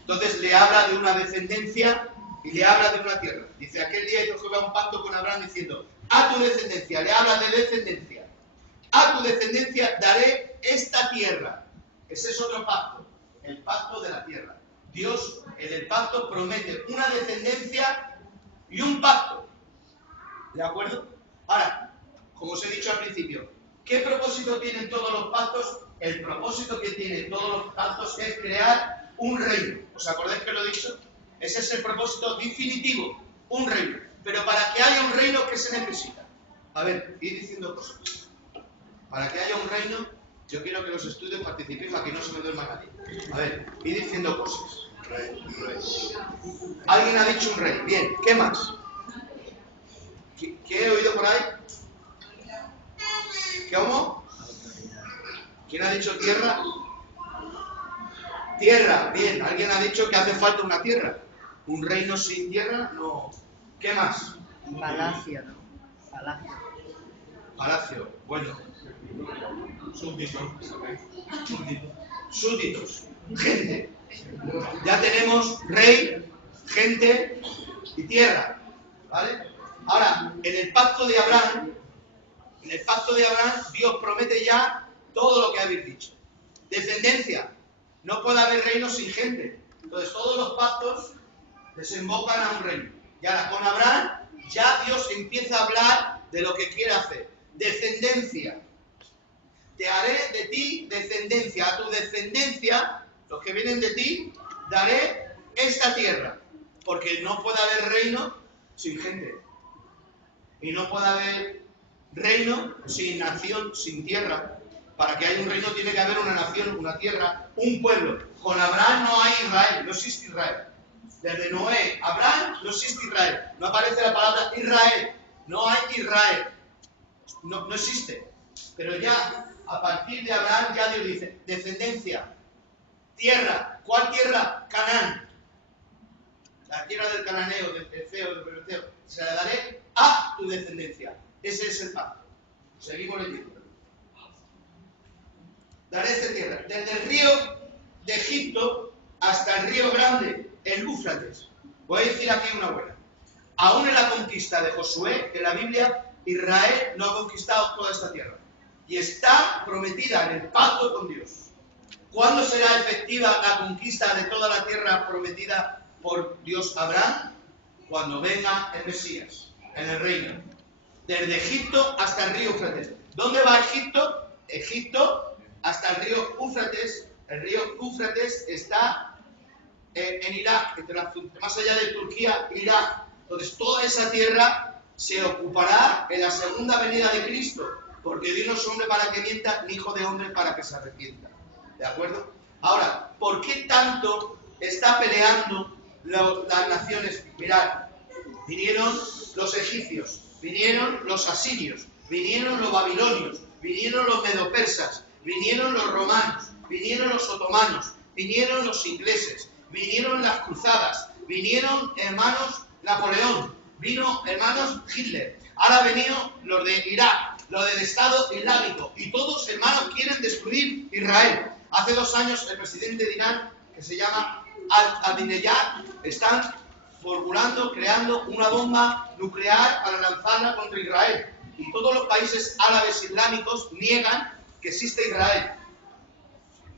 Entonces le habla de una descendencia y le habla de una tierra. Dice: aquel día hizo Jehová un pacto con Abraham diciendo: a tu descendencia, le habla de descendencia. A tu descendencia daré esta tierra. Ese es otro pacto, el pacto de la tierra. Dios en el pacto promete una descendencia y un pacto. ¿De acuerdo? Ahora, como os he dicho al principio, ¿qué propósito tienen todos los pactos? El propósito que tienen todos los pactos es crear un reino. ¿Os acordáis que lo he dicho? Ese es el propósito definitivo, un reino. Pero para que haya un reino, ¿qué se necesita? A ver, ir diciendo cosas. Para que haya un reino, yo quiero que los estudios participen para que no se me duerma nadie. A ver, ir diciendo cosas. Rey. Alguien ha dicho un rey. Bien, ¿qué más? ¿Qué he oído por ahí? ¿Cómo? ¿Quién ha dicho tierra? Tierra, bien. ¿Alguien ha dicho que hace falta una tierra? ¿Un reino sin tierra? No. ¿Qué más? Palacio, ¿no? Palacio. Palacio, bueno. Súbditos. Gente. Ya tenemos rey, gente y tierra. ¿Vale? Ahora, en el pacto de Abraham, Dios promete ya todo lo que habéis dicho. Descendencia. No puede haber reino sin gente. Entonces todos los pactos desembocan a un reino. Y ahora con Abraham ya Dios empieza a hablar de lo que quiere hacer. Descendencia. Te haré de ti descendencia. A tu descendencia, los que vienen de ti, daré esta tierra. Porque no puede haber reino sin gente. Y no puede haber reino sin nación, sin tierra. Para que haya un reino tiene que haber una nación, una tierra, un pueblo. Con Abraham no hay Israel, no existe Israel. Desde Noé, Abraham, no existe Israel. No aparece la palabra Israel. No hay Israel. No existe. Pero ya, a partir de Abraham, ya Dios dice, descendencia, tierra. ¿Cuál tierra? Canaán. La tierra del cananeo, del Efeo, del Bereceo. Se la daré a tu descendencia. Ese es el pacto. Seguimos leyendo. Daré esta tierra, desde el río de Egipto hasta el río grande, el Éufrates. Voy a decir aquí una buena. Aún en la conquista de Josué, en la Biblia, Israel no ha conquistado toda esta tierra. Y está prometida en el pacto con Dios. ¿Cuándo será efectiva la conquista de toda la tierra prometida por Dios a Abraham? Cuando venga el Mesías, en el reino. Desde Egipto hasta el río Éufrates. ¿Dónde va Egipto? Egipto hasta el río Éufrates. El río Éufrates está en Irak, más allá de Turquía, Irak. Entonces toda esa tierra se ocupará en la segunda venida de Cristo, porque Dios no es hombre para que mienta, ni hijo de hombre para que se arrepienta. ¿De acuerdo? Ahora, ¿por qué tanto está peleando las naciones? Mirad, vinieron los egipcios, vinieron los asirios, vinieron los babilonios, vinieron los medopersas, vinieron los romanos, vinieron los otomanos, vinieron los ingleses, vinieron las cruzadas, vinieron hermanos Napoleón, vino hermanos Hitler, ahora han venido los de Irak, los del Estado Islámico, y todos hermanos quieren destruir Israel. Hace 2 años el presidente de Irán, que se llama Ahmadinejad, están formulando, creando una bomba nuclear para lanzarla contra Israel. Y todos los países árabes islámicos niegan que existe Israel.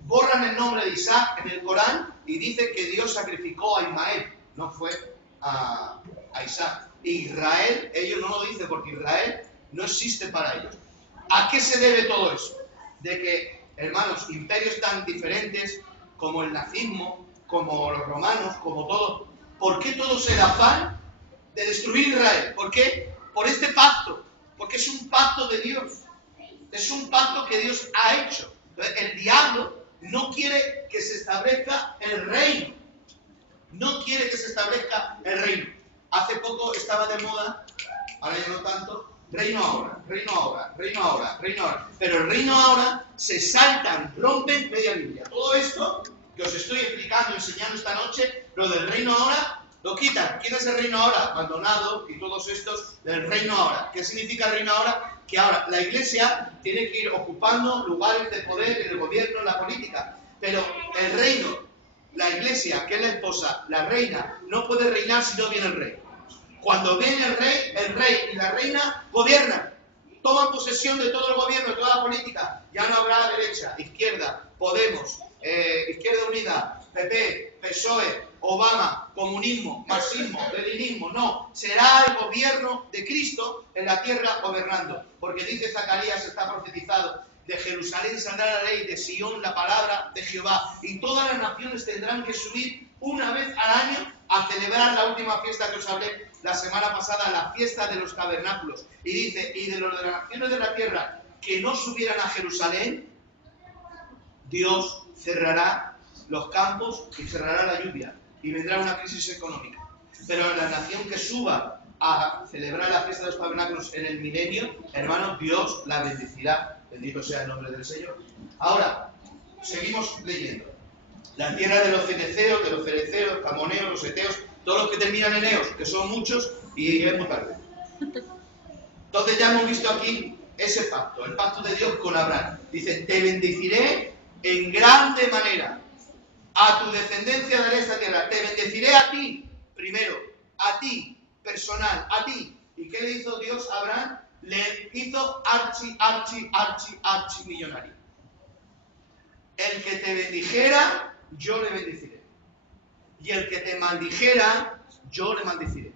Borran el nombre de Isaac en el Corán y dice que Dios sacrificó a Ismael, no fue a Isaac. Israel, ellos no lo dicen porque Israel no existe para ellos. ¿A qué se debe todo eso? De que, hermanos, imperios tan diferentes como el nazismo, como los romanos, como todo, ¿por qué todos el afán de destruir Israel? ¿Por qué? Por este pacto, porque es un pacto de Dios. Es un pacto que Dios ha hecho. Entonces, el diablo no quiere que se establezca el reino. No quiere que se establezca el reino. Hace poco estaba de moda, ahora ya no tanto, reino ahora, reino ahora, reino ahora, reino ahora. Pero el reino ahora se saltan, rompen media Biblia. Todo esto que os estoy explicando, enseñando esta noche, lo del reino ahora, lo quitan. ¿Quién es el reino ahora? Abandonado y todos estos del reino ahora. ¿Qué significa el reino ahora? Que ahora la iglesia tiene que ir ocupando lugares de poder en el gobierno, en la política. Pero el reino, la iglesia, que es la esposa, la reina, no puede reinar si no viene el rey. Cuando viene el rey y la reina gobiernan. Toman posesión de todo el gobierno, de toda la política. Ya no habrá derecha, izquierda, Podemos, Izquierda Unida, PP, PSOE, Obama, comunismo, marxismo, leninismo. No, será el gobierno de Cristo en la tierra gobernando. Porque dice Zacarías, está profetizado, de Jerusalén saldrá la ley, de Sion la palabra de Jehová. Y todas las naciones tendrán que subir una vez al año a celebrar la última fiesta que os hablé la semana pasada, la fiesta de los tabernáculos. Y dice, y de los de las naciones de la tierra que no subieran a Jerusalén, Dios cerrará los campos y cerrará la lluvia. Y vendrá una crisis económica. Pero la nación que suba a celebrar la fiesta de los tabernáculos en el milenio, hermano, Dios la bendecirá Bendito sea el nombre del Señor. Ahora, seguimos leyendo. La tierra de los ceneceos, de los fereceos, los camoneos, los eteos, todos los que terminan en eos, que son muchos, y es muy tarde. Entonces ya hemos visto aquí ese pacto, el pacto de Dios con Abraham. Dice, te bendeciré en grande manera. A tu descendencia daré esta tierra. Te bendeciré a ti, primero, a ti, personal, a ti. ¿Y qué le hizo Dios a Abraham? Le hizo archi millonario. El que te bendijera, yo le bendeciré. Y el que te maldijera, yo le maldeciré.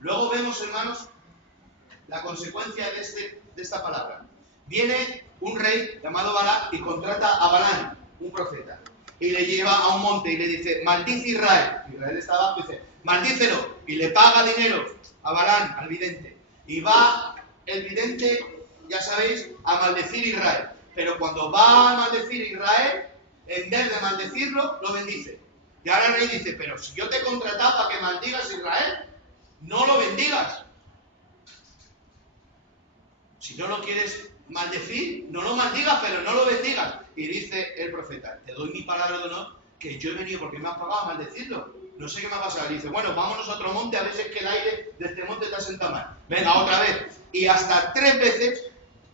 Luego vemos, hermanos, la consecuencia de esta palabra. Viene un rey llamado Balac y contrata a Balaam, un profeta, y le lleva a un monte y le dice, maldice Israel. Israel está abajo y dice, maldícelo, y le paga dinero a Balaam, al vidente. Y va el vidente, ya sabéis, a maldecir Israel. Pero cuando va a maldecir Israel, en vez de maldecirlo, lo bendice. Y ahora el rey dice, pero si yo te he contratado para que maldigas Israel, no lo bendigas. Si no lo quieres maldecir, no lo maldigas, pero no lo bendigas. Y dice el profeta, te doy mi palabra de honor, que yo he venido porque me has pagado a maldecirlo. No sé qué me ha pasado. Y dice, bueno, vámonos a otro monte, a ver si es que el aire de este monte te ha sentado mal. Venga, otra vez. Y hasta 3 veces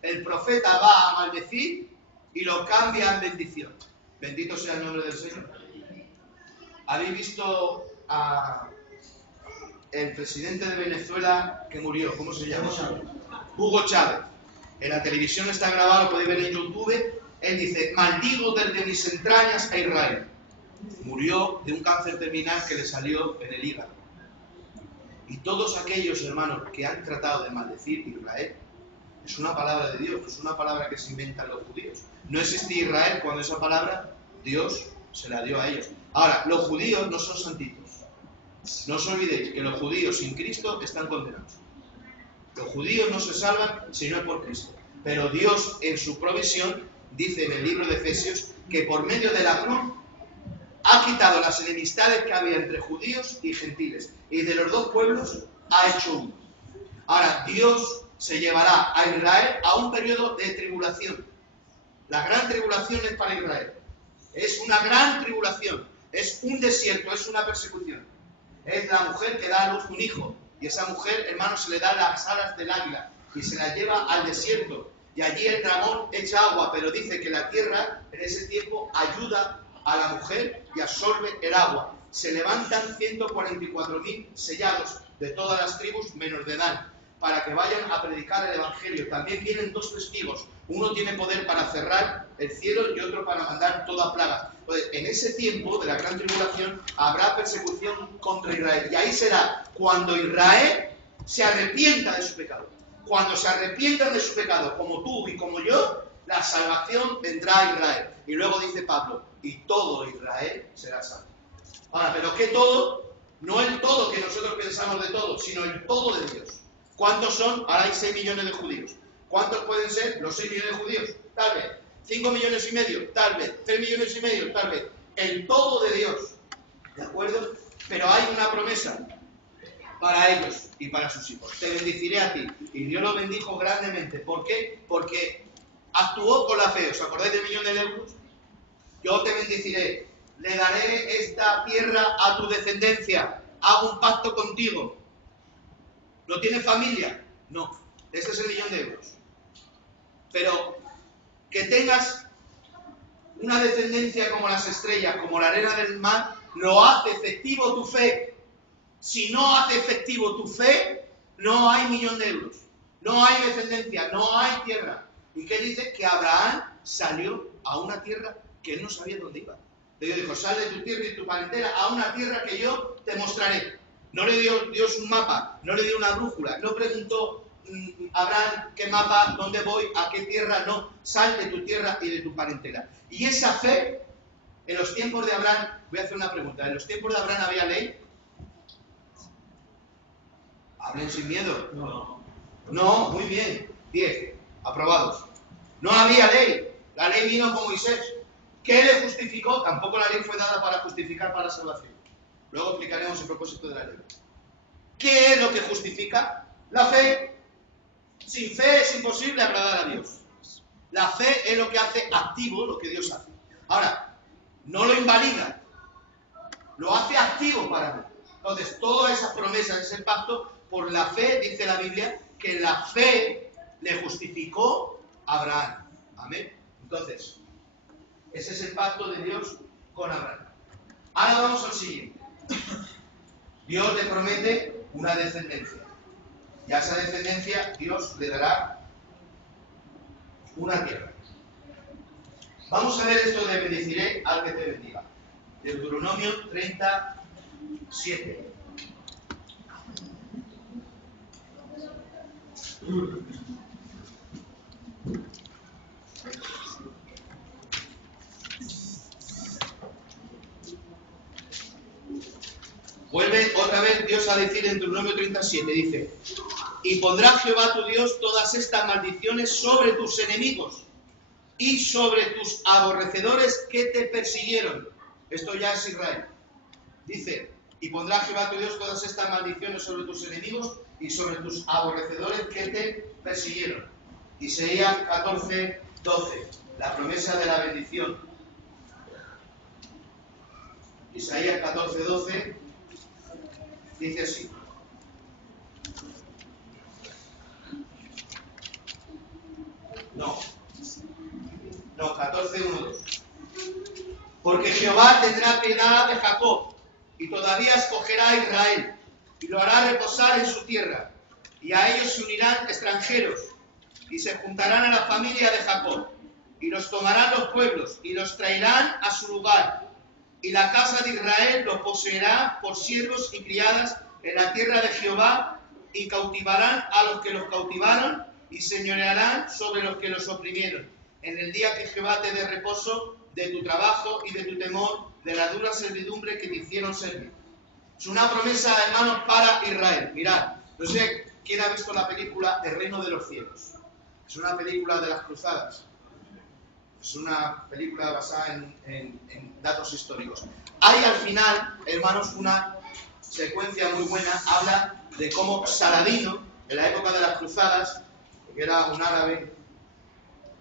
el profeta va a maldecir y lo cambia en bendición. Bendito sea el nombre del Señor. ¿Habéis visto a el presidente de Venezuela que murió? ¿Cómo se llama? Hugo Chávez. En la televisión está grabado, lo podéis ver en YouTube. Él dice, maldigo desde mis entrañas a Israel. Murió de un cáncer terminal que le salió en el hígado. Y todos aquellos hermanos que han tratado de maldecir Israel, es una palabra de Dios, es una palabra que se inventan los judíos. No existía Israel cuando esa palabra Dios se la dio a ellos. Ahora, los judíos no son santitos. No os olvidéis que los judíos sin Cristo están condenados. Los judíos no se salvan si no es por Cristo. Pero Dios, en su provisión, dice en el libro de Efesios que por medio de la cruz ha quitado las enemistades que había entre judíos y gentiles. Y de los dos pueblos ha hecho uno. Ahora, Dios se llevará a Israel a un periodo de tribulación. La gran tribulación es para Israel. Es una gran tribulación. Es un desierto, es una persecución. Es la mujer que da a luz un hijo. Y esa mujer, hermanos, se le da las alas del águila y se la lleva al desierto. Y allí el dragón echa agua, pero dice que la tierra en ese tiempo ayuda a la mujer y absorbe el agua. Se levantan 144.000 sellados de todas las tribus menos de Dan, para que vayan a predicar el evangelio. También vienen 2 testigos. Uno tiene poder para cerrar el cielo y otro para mandar toda plaga. Pues en ese tiempo de la gran tribulación habrá persecución contra Israel. Y ahí será cuando Israel se arrepienta de su pecado. Cuando se arrepientan de su pecado, como tú y como yo, la salvación vendrá a Israel. Y luego dice Pablo, y todo Israel será salvo. Ahora, pero ¿qué todo? No el todo que nosotros pensamos de todo, sino el todo de Dios. ¿Cuántos son? Ahora hay 6 millones de judíos. ¿Cuántos pueden ser los 6 millones de judíos? Tal vez. 5 millones y medio, tal vez. 3 millones y medio, tal vez. El todo de Dios. ¿De acuerdo? Pero hay una promesa para ellos y para sus hijos. Te bendeciré a ti. Y Dios lo bendijo grandemente. ¿Por qué? Porque actuó con la fe. ¿Os acordáis del millón de euros? Yo te bendeciré. Le daré esta tierra a tu descendencia. Hago un pacto contigo. ¿No tienes familia? No. Este es el millón de euros. Pero que tengas una descendencia como las estrellas, como la arena del mar, lo hace efectivo tu fe. Si no hace efectivo tu fe, no hay millón de euros. No hay descendencia, no hay tierra. ¿Y qué dice? Que Abraham salió a una tierra que él no sabía dónde iba. Dios dijo, sal de tu tierra y tu parentela a una tierra que yo te mostraré. No le dio Dios un mapa, no le dio una brújula, no preguntó Abraham qué mapa, dónde voy, a qué tierra, no. Sal de tu tierra y de tu parentela. Y esa fe, en los tiempos de Abraham, voy a hacer una pregunta, ¿en los tiempos de Abraham había ley? Hablen sin miedo. No, muy bien. 10, aprobados. No había ley. La ley vino con Moisés. ¿Qué le justificó? Tampoco la ley fue dada para justificar para la salvación. Luego explicaremos el propósito de la ley. ¿Qué es lo que justifica? La fe. Sin fe es imposible agradar a Dios. La fe es lo que hace activo lo que Dios hace. Ahora, no lo invalida, lo hace activo para mí. Entonces, todas esas promesas, ese pacto, por la fe, dice la Biblia, que la fe le justificó a Abraham. Amén. Entonces, ese es el pacto de Dios con Abraham. Ahora vamos al siguiente. Dios le promete una descendencia. Y a esa descendencia Dios le dará una tierra. Vamos a ver esto de bendeciré al que te bendiga. Deuteronomio 37. Vuelve otra vez Dios a decir en Deuteronomio 37, dice: y pondrá Jehová tu Dios todas estas maldiciones sobre tus enemigos y sobre tus aborrecedores que te persiguieron. Esto ya es Israel. Dice: y pondrá Jehová tu Dios todas estas maldiciones sobre tus enemigos y sobre tus aborrecedores que te persiguieron. Isaías 14, 12. La promesa de la bendición. Isaías 14, 12 dice así. No, 14, 1, 2. Porque Jehová tendrá piedad de Jacob, y todavía escogerá a Israel, y lo hará reposar en su tierra, y a ellos se unirán extranjeros, y se juntarán a la familia de Jacob, y los tomarán los pueblos, y los traerán a su lugar, y la casa de Israel los poseerá por siervos y criadas en la tierra de Jehová, y cautivarán a los que los cautivaron, y señorearán sobre los que los oprimieron, en el día que Jehová te dé reposo de tu trabajo y de tu temor, de la dura servidumbre que te hicieron servir. Es una promesa, hermanos, para Israel. Mirad, no sé quién ha visto la película El Reino de los Cielos. Es una película de las cruzadas. Es una película basada en datos históricos. Hay al final, hermanos, una secuencia muy buena. Habla de cómo Saladino, en la época de las cruzadas, que era un árabe,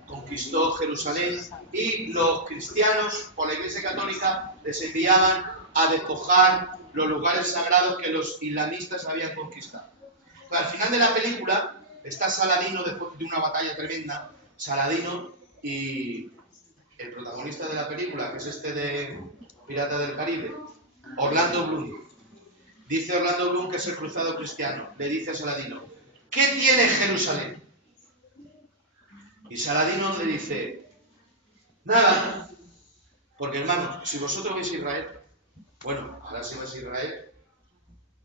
conquistó Jerusalén, y los cristianos, por la Iglesia Católica, les enviaban a despojar los lugares sagrados que los islamistas habían conquistado. Pero al final de la película está Saladino, después de una batalla tremenda, Saladino y el protagonista de la película, que es este de Pirata del Caribe, Orlando Bloom. Dice Orlando Bloom, que es el cruzado cristiano, le dice a Saladino: ¿qué tiene Jerusalén? Y Saladino le dice: nada, porque hermanos, si vosotros veis Israel, bueno, ahora si vais a Israel,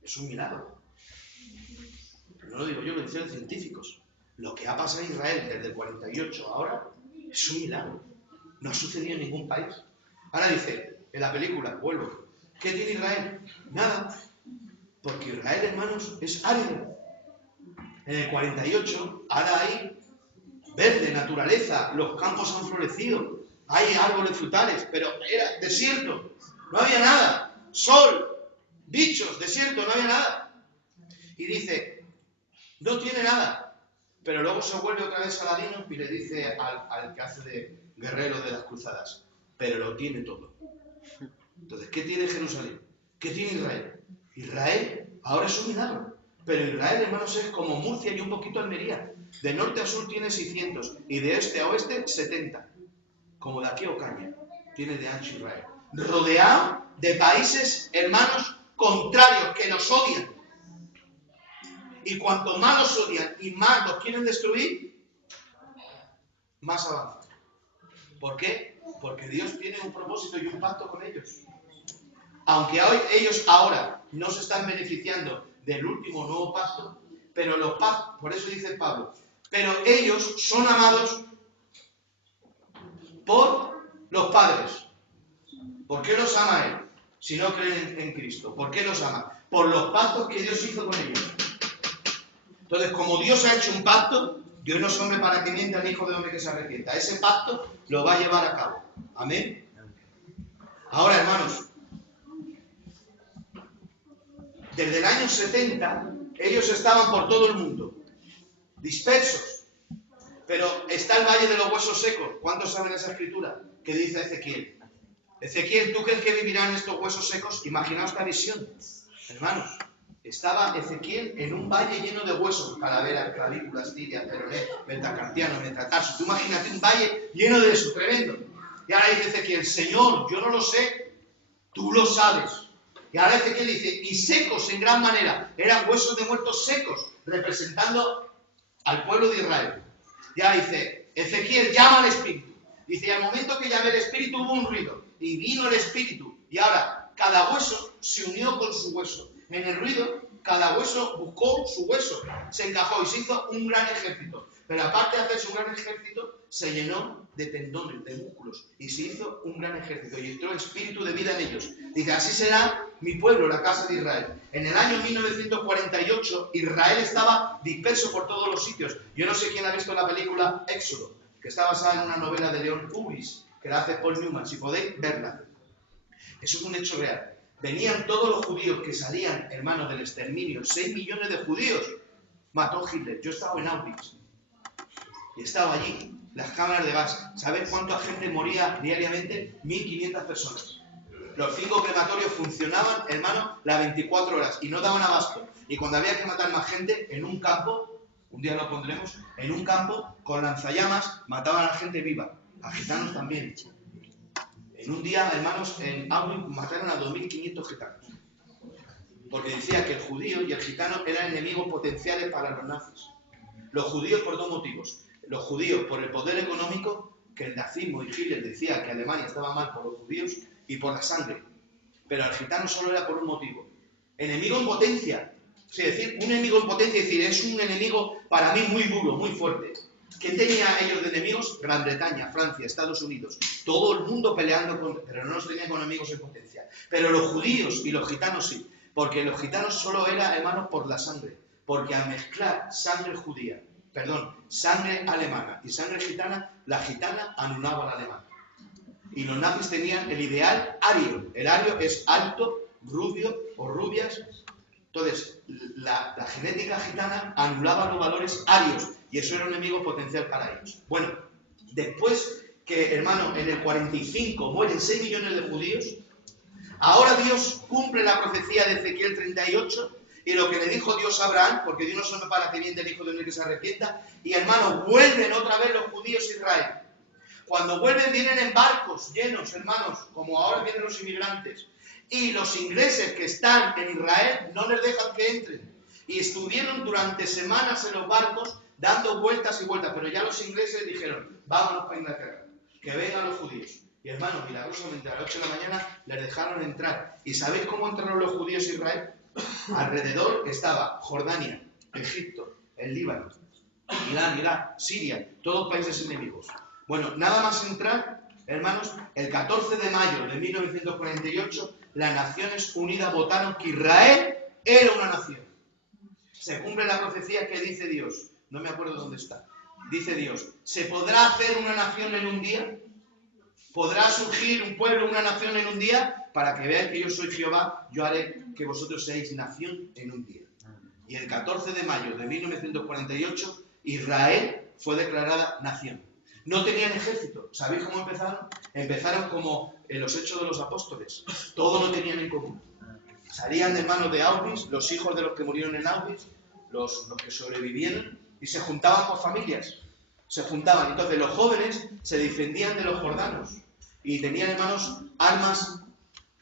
es un milagro. Pero no lo digo yo, lo dicen los científicos. Lo que ha pasado en Israel desde el 48 ahora es un milagro. No ha sucedido en ningún país. Ahora dice, en la película, vuelvo, ¿qué tiene Israel? Nada, porque Israel, hermanos, es árido. En el 48, ahora hay verde, naturaleza, los campos han florecido, hay árboles frutales, pero era desierto, no había nada, sol, bichos, desierto, no había nada. Y dice, no tiene nada, pero luego se vuelve otra vez Saladino y le dice al que hace de guerrero de las cruzadas, pero lo tiene todo. Entonces, ¿qué tiene Jerusalén? ¿Qué tiene Israel? Israel ahora es un milagro, pero Israel, hermanos, es como Murcia y un poquito Almería. De norte a sur tiene 600 y de este a oeste 70. Como de aquí a Ocaña tiene de ancho Israel. Rodeado de países, hermanos, contrarios, que los odian. Y cuanto más los odian y más los quieren destruir, más avanzan. ¿Por qué? Porque Dios tiene un propósito y un pacto con ellos. Aunque hoy ellos ahora no se están beneficiando del último nuevo pacto, pero los pactos, por eso dice Pablo, pero ellos son amados por los padres. ¿Por qué los ama Él? Si no creen en Cristo. ¿Por qué los ama? Por los pactos que Dios hizo con ellos. Entonces, como Dios ha hecho un pacto, Dios no es hombre para que mienta, ni hijo de hombre que se arrepienta. Ese pacto lo va a llevar a cabo. Amén. Ahora, hermanos, desde el año 70, ellos estaban por todo el mundo, dispersos. Pero está el valle de los huesos secos. ¿Cuántos saben esa escritura? ¿Qué dice Ezequiel? Ezequiel, ¿tú crees que vivirán estos huesos secos? Imaginaos esta visión, hermanos. Estaba Ezequiel en un valle lleno de huesos, calaveras, clavículas, tibias, peroné, metacarpiano, metatarso. Tú imagínate un valle lleno de eso, tremendo. Y ahora dice Ezequiel, Señor, yo no lo sé, tú lo sabes. Y ahora Ezequiel dice, y secos en gran manera, eran huesos de muertos secos, representando al pueblo de Israel. Y ahora dice, Ezequiel, llama al Espíritu. Dice, y al momento que llamé el Espíritu hubo un ruido, y vino el Espíritu. Y ahora, cada hueso se unió con su hueso. En el ruido, cada hueso buscó su hueso, se encajó y se hizo un gran ejército. Pero aparte de hacerse un gran ejército, se llenó de tendones, de músculos, y se hizo un gran ejército, y entró espíritu de vida en ellos. Dice, así será mi pueblo, la casa de Israel. En el año 1948, Israel estaba disperso por todos los sitios. Yo no sé quién ha visto la película Éxodo, que está basada en una novela de Leon Uris, que la hace Paul Newman, si podéis verla. Eso es un hecho real. Venían todos los judíos que salían, hermanos, del exterminio, 6 millones de judíos mató Hitler. Yo estaba en Auschwitz y estaba allí, las cámaras de gas. ¿Sabes cuánta gente moría diariamente? 1.500 personas. Los 5 crematorios funcionaban, hermano, las 24 horas y no daban abasto. Y cuando había que matar más gente, en un campo, un día lo pondremos, en un campo, con lanzallamas, mataban a la gente viva, a gitanos también. En un día, hermanos, en Auschwitz mataron a 2.500 gitanos. Porque decía que el judío y el gitano eran enemigos potenciales para los nazis. Los judíos por 2 motivos. Los judíos por el poder económico, que el nazismo y Hitler decía que Alemania estaba mal por los judíos, y por la sangre. Pero el gitano solo era por un motivo. Enemigo en potencia. Es decir, un enemigo en potencia, es decir, es un enemigo para mí muy duro, muy fuerte. ¿Qué tenía ellos de enemigos? Gran Bretaña, Francia, Estados Unidos. Todo el mundo peleando, pero no los tenían con enemigos en potencia. Pero los judíos y los gitanos sí. Porque los gitanos solo eran, hermanos, por la sangre. Porque al mezclar sangre judía, sangre alemana y sangre gitana, la gitana anulaba a la alemana. Y los nazis tenían el ideal ario. El ario es alto, rubio o rubias. Entonces, la genética gitana anulaba los valores arios. Y eso era un enemigo potencial para ellos. Bueno, después que, hermano, en el 45 mueren 6 millones de judíos, ahora Dios cumple la profecía de Ezequiel 38 y lo que le dijo Dios a Abraham, porque Dios no solo para que viene el hijo de hombre que se arrepienta, y hermano, vuelven otra vez los judíos a Israel. Cuando vuelven vienen en barcos llenos, hermanos, como ahora vienen los inmigrantes. Y los ingleses que están en Israel no les dejan que entren. Y estuvieron durante semanas en los barcos dando vueltas y vueltas, pero ya los ingleses dijeron, vámonos para Inglaterra, que vengan los judíos. Y hermanos, milagrosamente a las 8 de la mañana les dejaron entrar. ¿Y sabéis cómo entraron los judíos a Israel? Alrededor estaba Jordania, Egipto, el Líbano, Irán, Irak, Siria, todos países enemigos. Bueno, nada más entrar, hermanos, el 14 de mayo de 1948, las Naciones Unidas votaron que Israel era una nación. Se cumple la profecía que dice Dios. No me acuerdo dónde está. Dice Dios, ¿se podrá hacer una nación en un día? ¿Podrá surgir un pueblo, una nación en un día? Para que veáis que yo soy Jehová, yo haré que vosotros seáis nación en un día. Y el 14 de mayo de 1948, Israel fue declarada nación. No tenían ejército. ¿Sabéis cómo empezaron? Empezaron como en los Hechos de los Apóstoles. Todo lo tenían en común. Salían de manos de Auschwitz, los hijos de los que murieron en Auschwitz, los que sobrevivieron, y se juntaban por familias. Se juntaban. Entonces los jóvenes se defendían de los jordanos. Y tenían, hermanos, armas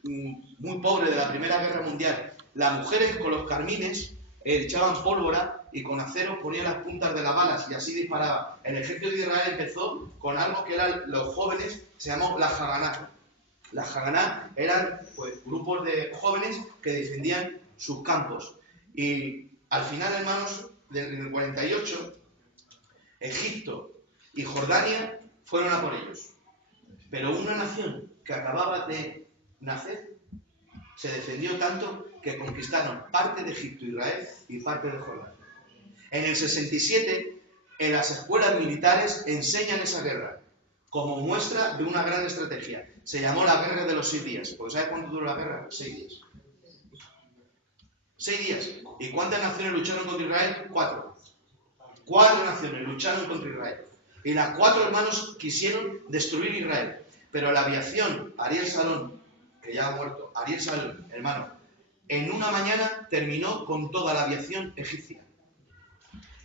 muy pobres de la Primera Guerra Mundial. Las mujeres con los carmines echaban pólvora y con acero ponían las puntas de las balas y así disparaban. El ejército de Israel empezó con algo que eran los jóvenes, se llamó la Haganá. Las Haganá eran pues, grupos de jóvenes que defendían sus campos. Y al final, hermanos, en el 48, Egipto y Jordania fueron a por ellos. Pero una nación que acababa de nacer se defendió tanto que conquistaron parte de Egipto, Israel y parte de Jordania. En el 67, en las escuelas militares enseñan esa guerra como muestra de una gran estrategia. Se llamó la Guerra de los 6 días. ¿Porque sabe cuánto duró la guerra? 6 días. 6 días. ¿Y cuántas naciones lucharon contra Israel? 4. 4 naciones lucharon contra Israel. Y las 4 hermanos quisieron destruir Israel. Pero la aviación, Ariel Sharon, que ya ha muerto, Ariel Sharon, hermano, en una mañana terminó con toda la aviación egipcia.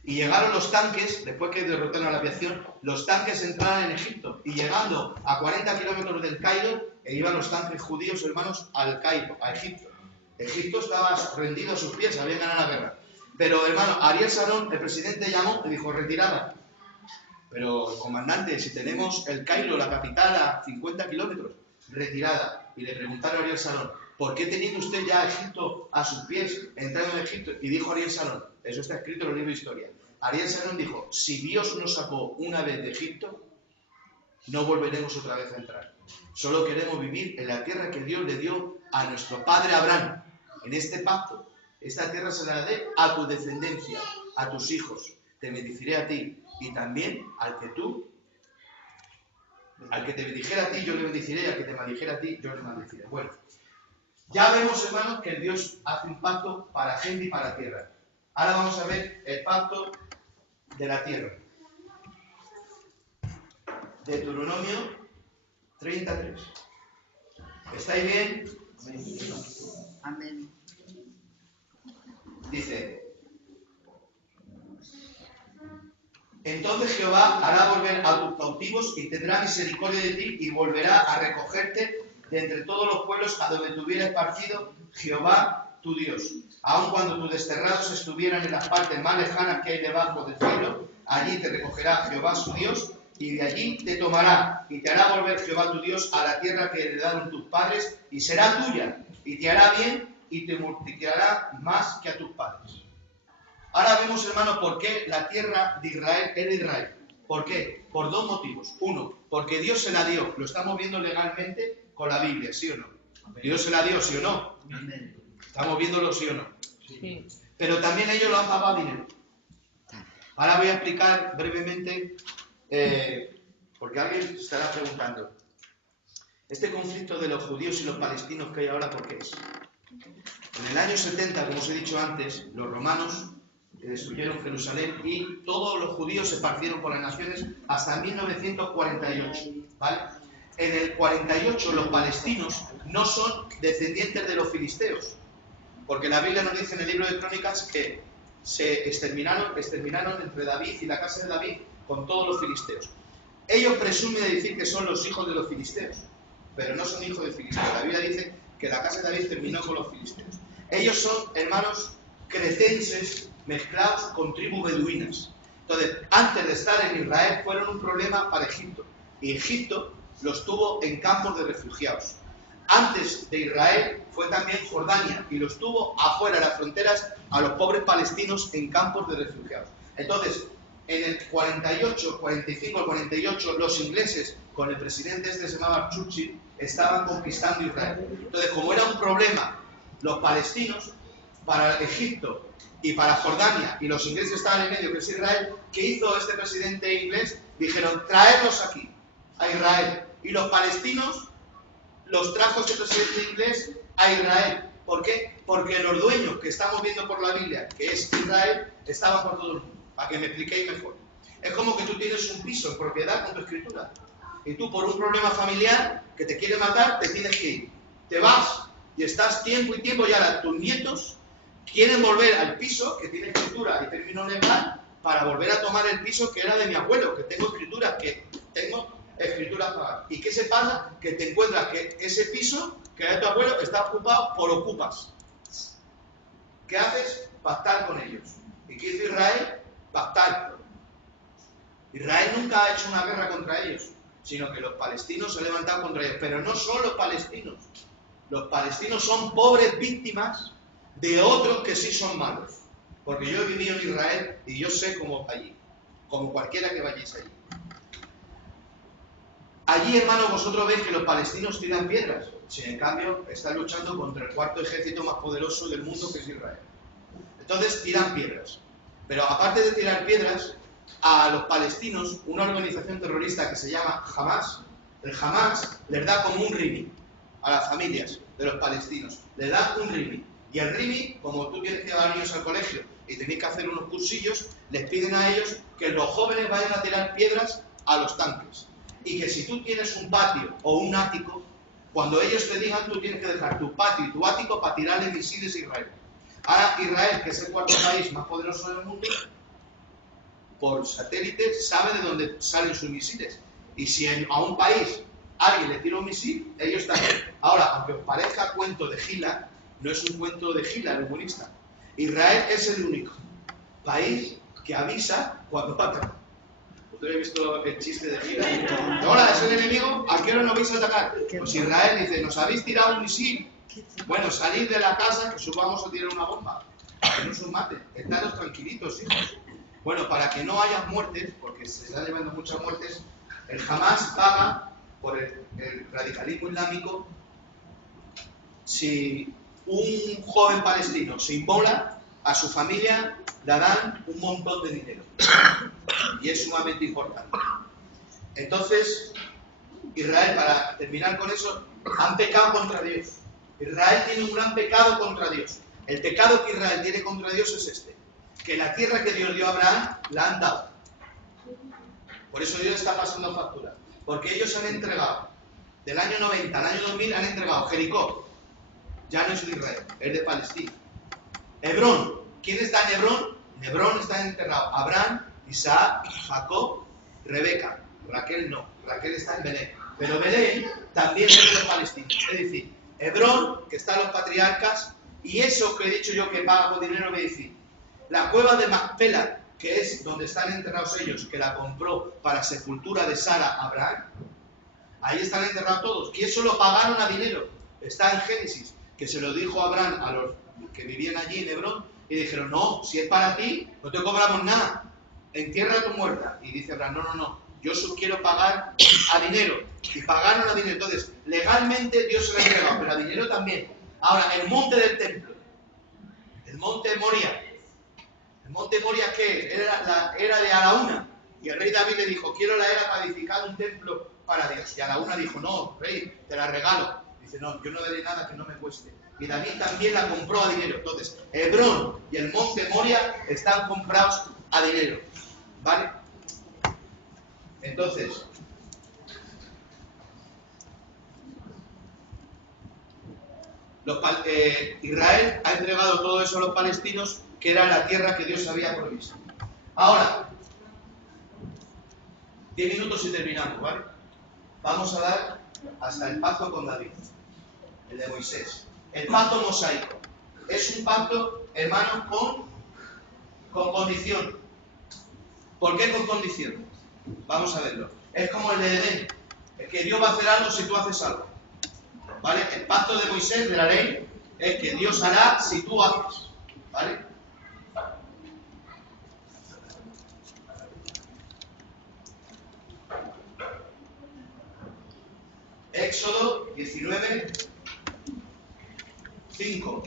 Y llegaron los tanques, después que derrotaron a la aviación, los tanques entraron en Egipto. Y llegando a 40 kilómetros del Cairo, iban los tanques judíos, hermanos, al Cairo, a Egipto. Egipto estaba rendido a sus pies, habían ganado la guerra. Pero, hermano, Ariel Sharon, el presidente, llamó y dijo, retirada. Pero, comandante, si tenemos el Cairo, la capital, a 50 kilómetros, retirada. Y le preguntaron a Ariel Sharon, ¿por qué teniendo usted ya Egipto a sus pies, entrando en Egipto? Y dijo Ariel Sharon, eso está escrito en el libro de historia. Ariel Sharon dijo, si Dios nos sacó una vez de Egipto, no volveremos otra vez a entrar. Solo queremos vivir en la tierra que Dios le dio a nuestro padre Abraham. En este pacto, esta tierra se la daré a tu descendencia, a tus hijos. Te bendeciré a ti y también al que te bendijera a ti, yo le bendeciré, al que te maldijera a ti, yo le maldeciré. Bueno, ya vemos, hermanos, que Dios hace un pacto para gente y para tierra. Ahora vamos a ver el pacto de la tierra. Deuteronomio 33. ¿Estáis bien? Amén. Dice, entonces Jehová hará volver a tus cautivos y tendrá misericordia de ti y volverá a recogerte de entre todos los pueblos a donde te hubieras partido Jehová tu Dios. Aun cuando tus desterrados estuvieran en las partes más lejanas que hay debajo del cielo, allí te recogerá Jehová su Dios y de allí te tomará y te hará volver Jehová tu Dios a la tierra que heredaron tus padres y será tuya y te hará bien y te multiplicará más que a tus padres. Ahora vemos, hermanos, por qué la tierra de Israel era Israel. ¿Por qué? Por 2 motivos. Uno, porque Dios se la dio. Lo estamos viendo legalmente con la Biblia, ¿sí o no? Dios se la dio, ¿sí o no? Amén. Estamos viéndolo, ¿sí o no? Sí. Pero también ellos lo han pagado dinero. Ahora voy a explicar brevemente, porque alguien se estará preguntando, este conflicto de los judíos y los palestinos que hay ahora, ¿por qué es? En el año 70, como os he dicho antes, los romanos destruyeron Jerusalén y todos los judíos se partieron por las naciones hasta 1948, ¿vale? En el 48 los palestinos no son descendientes de los filisteos, porque la Biblia nos dice en el libro de Crónicas que se exterminaron entre David y la casa de David con todos los filisteos. Ellos presumen de decir que son los hijos de los filisteos, pero no son hijos de filisteos. La Biblia dice que la casa de David terminó con los filisteos. Ellos son hermanos cretenses mezclados con tribus beduinas. Entonces, antes de estar en Israel, fueron un problema para Egipto. Y Egipto los tuvo en campos de refugiados. Antes de Israel fue también Jordania y los tuvo afuera de las fronteras a los pobres palestinos en campos de refugiados. Entonces, en el 48, 45, 48, los ingleses, con el presidente este se llamaba Churchill, estaban conquistando Israel. Entonces, como era un problema, los palestinos, para Egipto y para Jordania, y los ingleses estaban en medio, que es Israel, ¿qué hizo este presidente inglés? Dijeron, traerlos aquí, a Israel. Y los palestinos los trajo este presidente inglés a Israel. ¿Por qué? Porque los dueños que estamos viendo por la Biblia, que es Israel, estaban por todo el mundo. Para que me expliquéis mejor. Es como que tú tienes un piso en propiedad con tu escritura. Y tú, por un problema familiar que te quiere matar, te tienes que ir. Te vas y estás tiempo y tiempo, y ahora tus nietos quieren volver al piso que tiene escritura y término legal para volver a tomar el piso que era de mi abuelo, que tengo escrituras pagadas. ¿Y qué se pasa? Que te encuentras que ese piso que era de tu abuelo está ocupado por ocupas. ¿Qué haces? Pactar con ellos. ¿Y qué hizo Israel? Pactar. Israel nunca ha hecho una guerra contra ellos, sino que los palestinos se han levantado contra ellos. Pero no son los palestinos. Los palestinos son pobres víctimas de otros que sí son malos. Porque yo he vivido en Israel y yo sé cómo allí, como cualquiera que vayáis allí. Allí, hermanos, vosotros veis que los palestinos tiran piedras. Si en cambio están luchando contra el 4º ejército más poderoso del mundo, que es Israel. Entonces tiran piedras. Pero aparte de tirar piedras, a los palestinos, una organización terrorista que se llama Hamas, el Hamas les da como un rimi a las familias de los palestinos. Les da un rimi. Y el rimi, como tú tienes que llevar a niños al colegio y tenéis que hacer unos cursillos, les piden a ellos que los jóvenes vayan a tirar piedras a los tanques. Y que si tú tienes un patio o un ático, cuando ellos te digan, tú tienes que dejar tu patio y tu ático para tirarle misiles a Israel. Ahora Israel, que es el cuarto país más poderoso del mundo, por satélite sabe de dónde salen sus misiles. Y si a un país alguien le tira un misil, ellos también. Ahora, aunque os parezca cuento de Gila, no es un cuento de Gila, el humorista. Israel es el único país que avisa cuando ataca. ¿Usted ha visto el chiste de Gila? Ahora es el enemigo, ¿a qué hora nos vais a atacar? Pues Israel dice, nos habéis tirado un misil. Bueno, salid de la casa que subamos a tirar una bomba. Que no os maten, estaros tranquilitos, hijos. Bueno, para que no haya muertes, porque se están llevando muchas muertes, el Hamas paga por el radicalismo islámico. Si un joven palestino se inmola, a su familia le dan un montón de dinero. Y es sumamente importante. Entonces, Israel, para terminar con eso, han pecado contra Dios. Israel tiene un gran pecado contra Dios. El pecado que Israel tiene contra Dios es este: que la tierra que Dios dio a Abraham la han dado. Por eso Dios está pasando factura. Porque ellos han entregado, del año 90 al año 2000, han entregado Jericó. Ya no es de Israel, es de Palestina. Hebrón. ¿Quién está en Hebrón? En Hebrón está enterrado Abraham, Isaac, Jacob, Rebeca. Raquel no. Raquel está en Belén. Pero Belén también es de los palestinos. Es decir, Hebrón, que están los patriarcas, y eso que he dicho yo que paga con dinero, me dice, la cueva de Macpela, que es donde están enterrados ellos, que la compró para sepultura de Sara Abraham, ahí están enterrados todos. Y eso lo pagaron a dinero. Está en Génesis, que se lo dijo Abraham a los que vivían allí en Hebrón, y dijeron, no, si es para ti, no te cobramos nada. Entierra a tu muerta. Y dice Abraham, no, yo solo quiero pagar a dinero. Y pagaron a dinero. Entonces, legalmente Dios se lo ha entregado, pero a dinero también. Ahora, el monte del templo, el monte Moria. ¿El monte Moria qué? Era la era de Araúna. Y el rey David le dijo, quiero la era para edificar un templo para Dios. Y Araúna dijo, no, rey, te la regalo. Dice, no, yo no daré nada que no me cueste. Y David también la compró a dinero. Entonces, Hebrón y el monte Moria están comprados a dinero. ¿Vale? Entonces, Israel ha entregado todo eso a los palestinos, que era la tierra que Dios había provisto. Ahora, 10 minutos y terminamos, ¿vale? Vamos a dar hasta el pacto con David, el de Moisés. El pacto mosaico es un pacto, hermanos, con condición. ¿Por qué con condición? Vamos a verlo. Es como el de Edén, es que Dios va a hacer algo si tú haces algo. ¿Vale? El pacto de Moisés, de la ley, es que Dios hará si tú haces. ¿Vale? Éxodo 19, 5.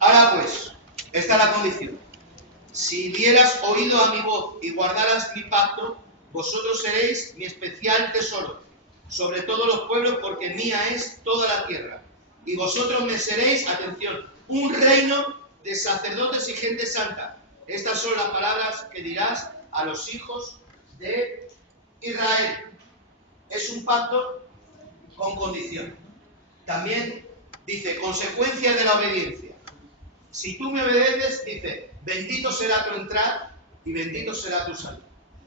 Ahora pues, esta es la condición. Si dieras oído a mi voz y guardaras mi pacto, vosotros seréis mi especial tesoro sobre todos los pueblos, porque mía es toda la tierra. Y vosotros me seréis, atención, un reino de sacerdotes y gente santa. Estas son las palabras que dirás a los hijos de Israel. Es un pacto con condición. También dice, consecuencias de la obediencia. Si tú me obedeces, dice, bendito será tu entrar y bendito será tu salir.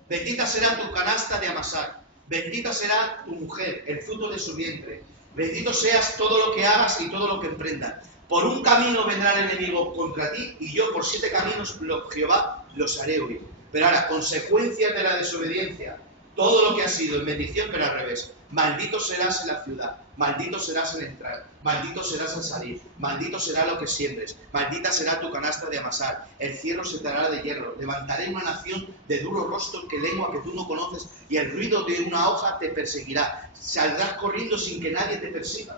Bendita será tu canasta de amasar. Bendita será tu mujer, el fruto de su vientre. Bendito seas todo lo que hagas y todo lo que emprendas. Por un camino vendrá el enemigo contra ti y yo por 7 caminos, Jehová, los haré huir. Pero ahora, consecuencias de la desobediencia. Todo lo que ha sido en bendición, pero al revés. Maldito serás en la ciudad, maldito serás en entrar, maldito serás al salir, maldito será lo que siembres, maldita será tu canasta de amasar, el cierro se te hará de hierro, levantaré una nación de duro rostro que lengua que tú no conoces y el ruido de una hoja te perseguirá, saldrás corriendo sin que nadie te persiga.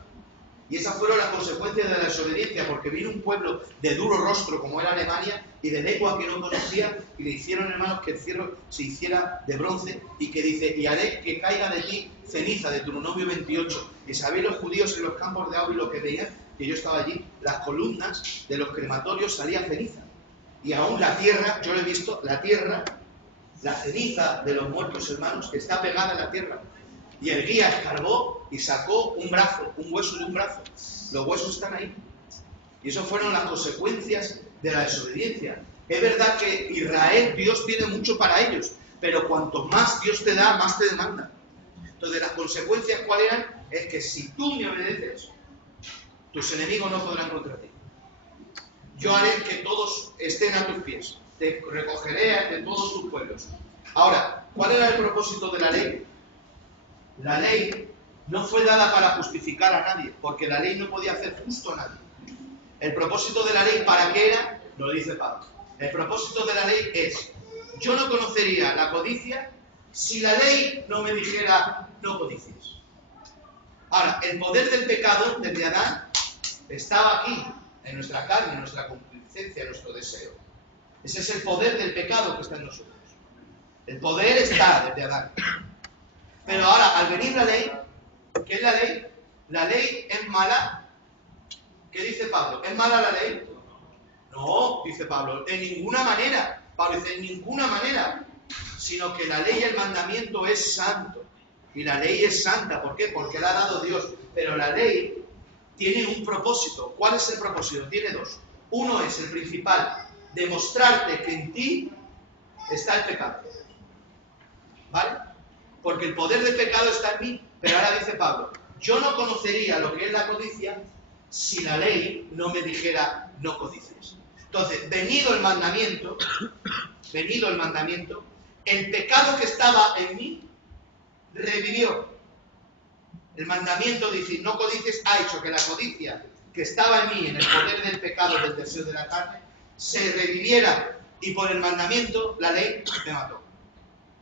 Y esas fueron las consecuencias de la desobediencia, porque vino un pueblo de duro rostro como era Alemania y de lengua que no conocía y le hicieron, hermanos, que el cierro se hiciera de bronce y que dice, y haré que caiga de ti ceniza, de Deuteronomio 28. Y sabéis los judíos en los campos de Aui lo que veían, que yo estaba allí, las columnas de los crematorios salían ceniza. Y aún la tierra, yo lo he visto, la tierra, la ceniza de los muertos hermanos, está pegada en la tierra. Y el guía escarbó y sacó un brazo, un hueso de un brazo. Los huesos están ahí. Y eso fueron las consecuencias de la desobediencia. Es verdad que Israel, Dios tiene mucho para ellos, pero cuanto más Dios te da, más te demanda. Entonces, las consecuencias, ¿cuáles eran? Es que si tú me obedeces, tus enemigos no podrán contra ti. Yo haré que todos estén a tus pies. Te recogeré de todos tus pueblos. Ahora, ¿cuál era el propósito de la ley? La ley no fue dada para justificar a nadie, porque la ley no podía hacer justo a nadie. El propósito de la ley, ¿para qué era? Lo dice Pablo. El propósito de la ley es: yo no conocería la codicia si la ley no me dijera no codicies. Ahora, el poder del pecado desde Adán estaba aquí, en nuestra carne, en nuestra concupiscencia, en nuestro deseo. Ese es el poder del pecado que está en nosotros. El poder está desde Adán. Pero ahora, al venir la ley, ¿qué es la ley? La ley es mala. ¿Qué dice Pablo? ¿Es mala la ley? No, dice Pablo, en ninguna manera. Pablo dice, en ninguna manera. Sino que la ley y el mandamiento es santo. Y la ley es santa. ¿Por qué? Porque la ha dado Dios. Pero la ley tiene un propósito. ¿Cuál es el propósito? Tiene dos. Uno es el principal: demostrarte que en ti está el pecado. ¿Vale? Porque el poder del pecado está en mí. Pero ahora dice Pablo, yo no conocería lo que es la codicia si la ley no me dijera no codicies. Entonces, venido el mandamiento, el pecado que estaba en mí revivió. El mandamiento dice no codicies ha hecho que la codicia que estaba en mí, en el poder del pecado, del deseo de la carne, se reviviera, y por el mandamiento la ley me mató.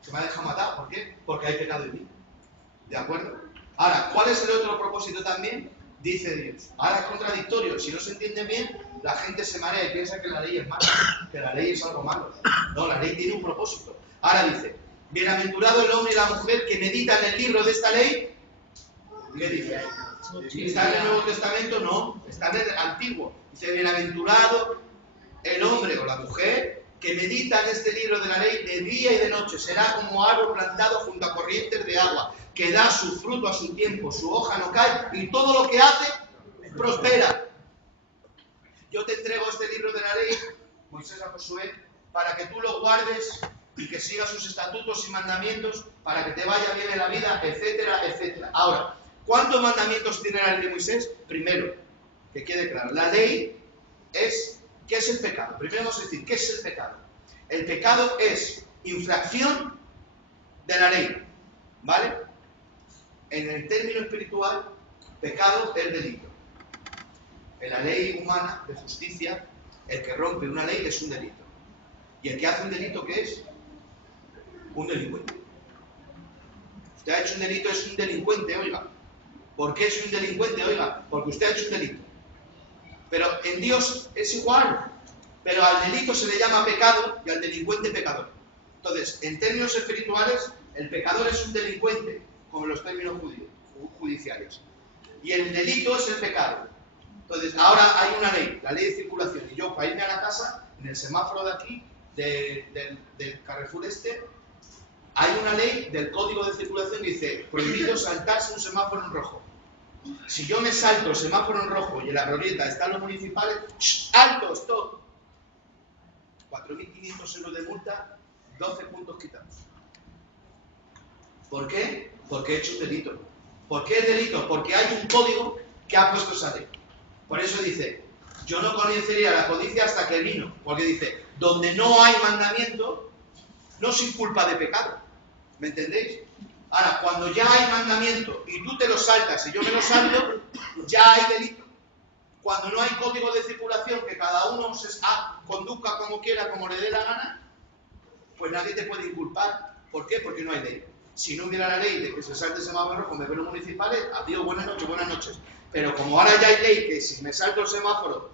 Se me ha dejado matar. ¿Por qué? Porque hay pecado en mí. ¿De acuerdo? Ahora, ¿cuál es el otro propósito también? Dice Dios. Ahora es contradictorio. Si no se entiende bien, la gente se marea y piensa que la ley es mala, que la ley es algo malo. No, la ley tiene un propósito. Ahora dice, bienaventurado el hombre y la mujer que meditan en el libro de esta ley. ¿Qué dice? ¿Está en el Nuevo Testamento? No, está en el Antiguo. Dice, bienaventurado el hombre o la mujer que medita en este libro de la ley de día y de noche. Será como árbol plantado junto a corrientes de agua, que da su fruto a su tiempo, su hoja no cae, y todo lo que hace prospera. Yo te entrego este libro de la ley, Moisés a Josué, para que tú lo guardes y que sigas sus estatutos y mandamientos, para que te vaya bien en la vida, etcétera, etcétera. Ahora, ¿cuántos mandamientos tiene la ley de Moisés? Primero, que quede claro, la ley es... ¿Qué es el pecado? Primero vamos a decir, ¿qué es el pecado? El pecado es infracción de la ley, ¿vale? En el término espiritual, pecado es delito. En la ley humana de justicia, el que rompe una ley es un delito. ¿Y el que hace un delito qué es? Un delincuente. Usted ha hecho un delito, es un delincuente, oiga. ¿Por qué es un delincuente, oiga? Porque usted ha hecho un delito. Pero en Dios es igual. Pero al delito se le llama pecado y al delincuente pecador. Entonces, en términos espirituales, el pecador es un delincuente, como en los términos judiciales. Y el delito es el pecado. Entonces, ahora hay una ley, la ley de circulación. Y yo, para irme a la casa, en el semáforo de aquí, del Carrefour este, hay una ley del código de circulación que dice, prohibido saltarse un semáforo en rojo. Si yo me salto el semáforo en rojo y en la glorieta están los municipales, ¡alto, stop! 4.500 euros de multa, 12 puntos quitados. ¿Por qué? Porque he hecho un delito. ¿Por qué es delito? Porque hay un código que ha puesto esa ley. Por eso dice, yo no conocería la codicia hasta que vino. Porque dice, donde no hay mandamiento, no se inculpa de pecado. ¿Me entendéis? Ahora, cuando ya hay mandamiento y tú te lo saltas y yo me lo salto, ya hay delito. Cuando no hay código de circulación, que cada uno conduzca como quiera, como le dé la gana, pues nadie te puede inculpar. ¿Por qué? Porque no hay ley. Si no hubiera la ley de que se salte semáforo rojo, me ven los municipales, adiós, buenas noches. Pero como ahora ya hay ley que si me salto el semáforo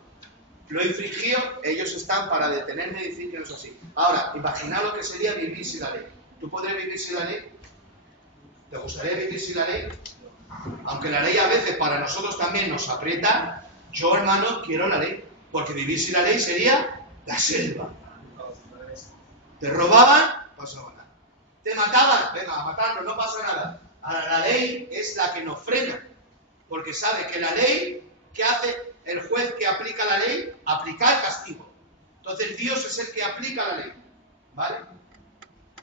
lo he infringido, ellos están para detenerme y decir que no es así. Ahora, imagina lo que sería vivir sin la ley. ¿Tú podrías vivir sin la ley? ¿Te gustaría vivir sin la ley? Aunque la ley a veces para nosotros también nos aprieta, Yo, hermano, quiero la ley, porque vivir sin la ley sería la selva. Te robaban, no pasaba nada. Te mataban, venga, a matarlo, no pasa nada. Ahora, la ley es la que nos frena, porque sabe que la ley, ¿qué hace el juez que aplica la ley? Aplicar castigo. Entonces Dios es el que aplica la ley, ¿vale?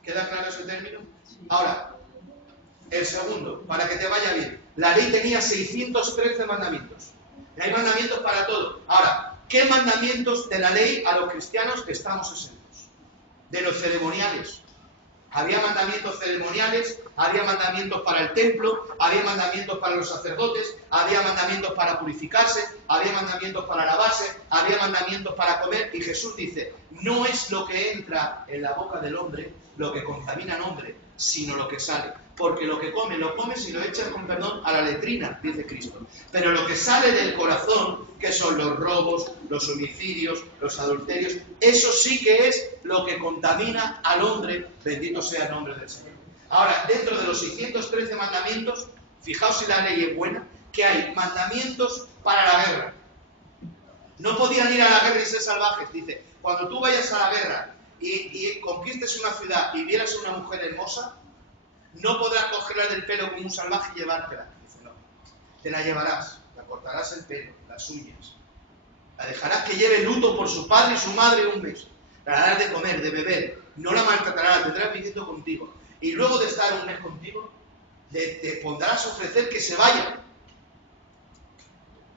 ¿Queda claro ese término? Ahora, el segundo, para que te vaya bien. La ley tenía 613 mandamientos. Y hay mandamientos para todo. Ahora, ¿qué mandamientos de la ley a los cristianos estamos exentos? De los ceremoniales. Había mandamientos ceremoniales, había mandamientos para el templo, había mandamientos para los sacerdotes, había mandamientos para purificarse, había mandamientos para lavarse, había mandamientos para comer. Y Jesús dice, no es lo que entra en la boca del hombre lo que contamina al hombre, sino lo que sale. Porque lo que come, lo comes y lo echas con perdón a la letrina, dice Cristo. Pero lo que sale del corazón, que son los robos, los homicidios, los adulterios, eso sí que es lo que contamina al hombre, bendito sea el nombre del Señor. Ahora, dentro de los 613 mandamientos, fijaos si la ley es buena, que hay mandamientos para la guerra. No podían ir a la guerra y ser salvajes. Dice, cuando tú vayas a la guerra y conquistes una ciudad y vieras a una mujer hermosa, no podrás cogerla del pelo como un salvaje y llevártela. Dice, no. Te la llevarás, la cortarás el pelo, las uñas. La dejarás que lleve luto por su padre y su madre un mes. La darás de comer, de beber. No la maltratarás, la tendrás viviendo contigo. Y luego de estar un mes contigo, te pondrás a ofrecer que se vaya.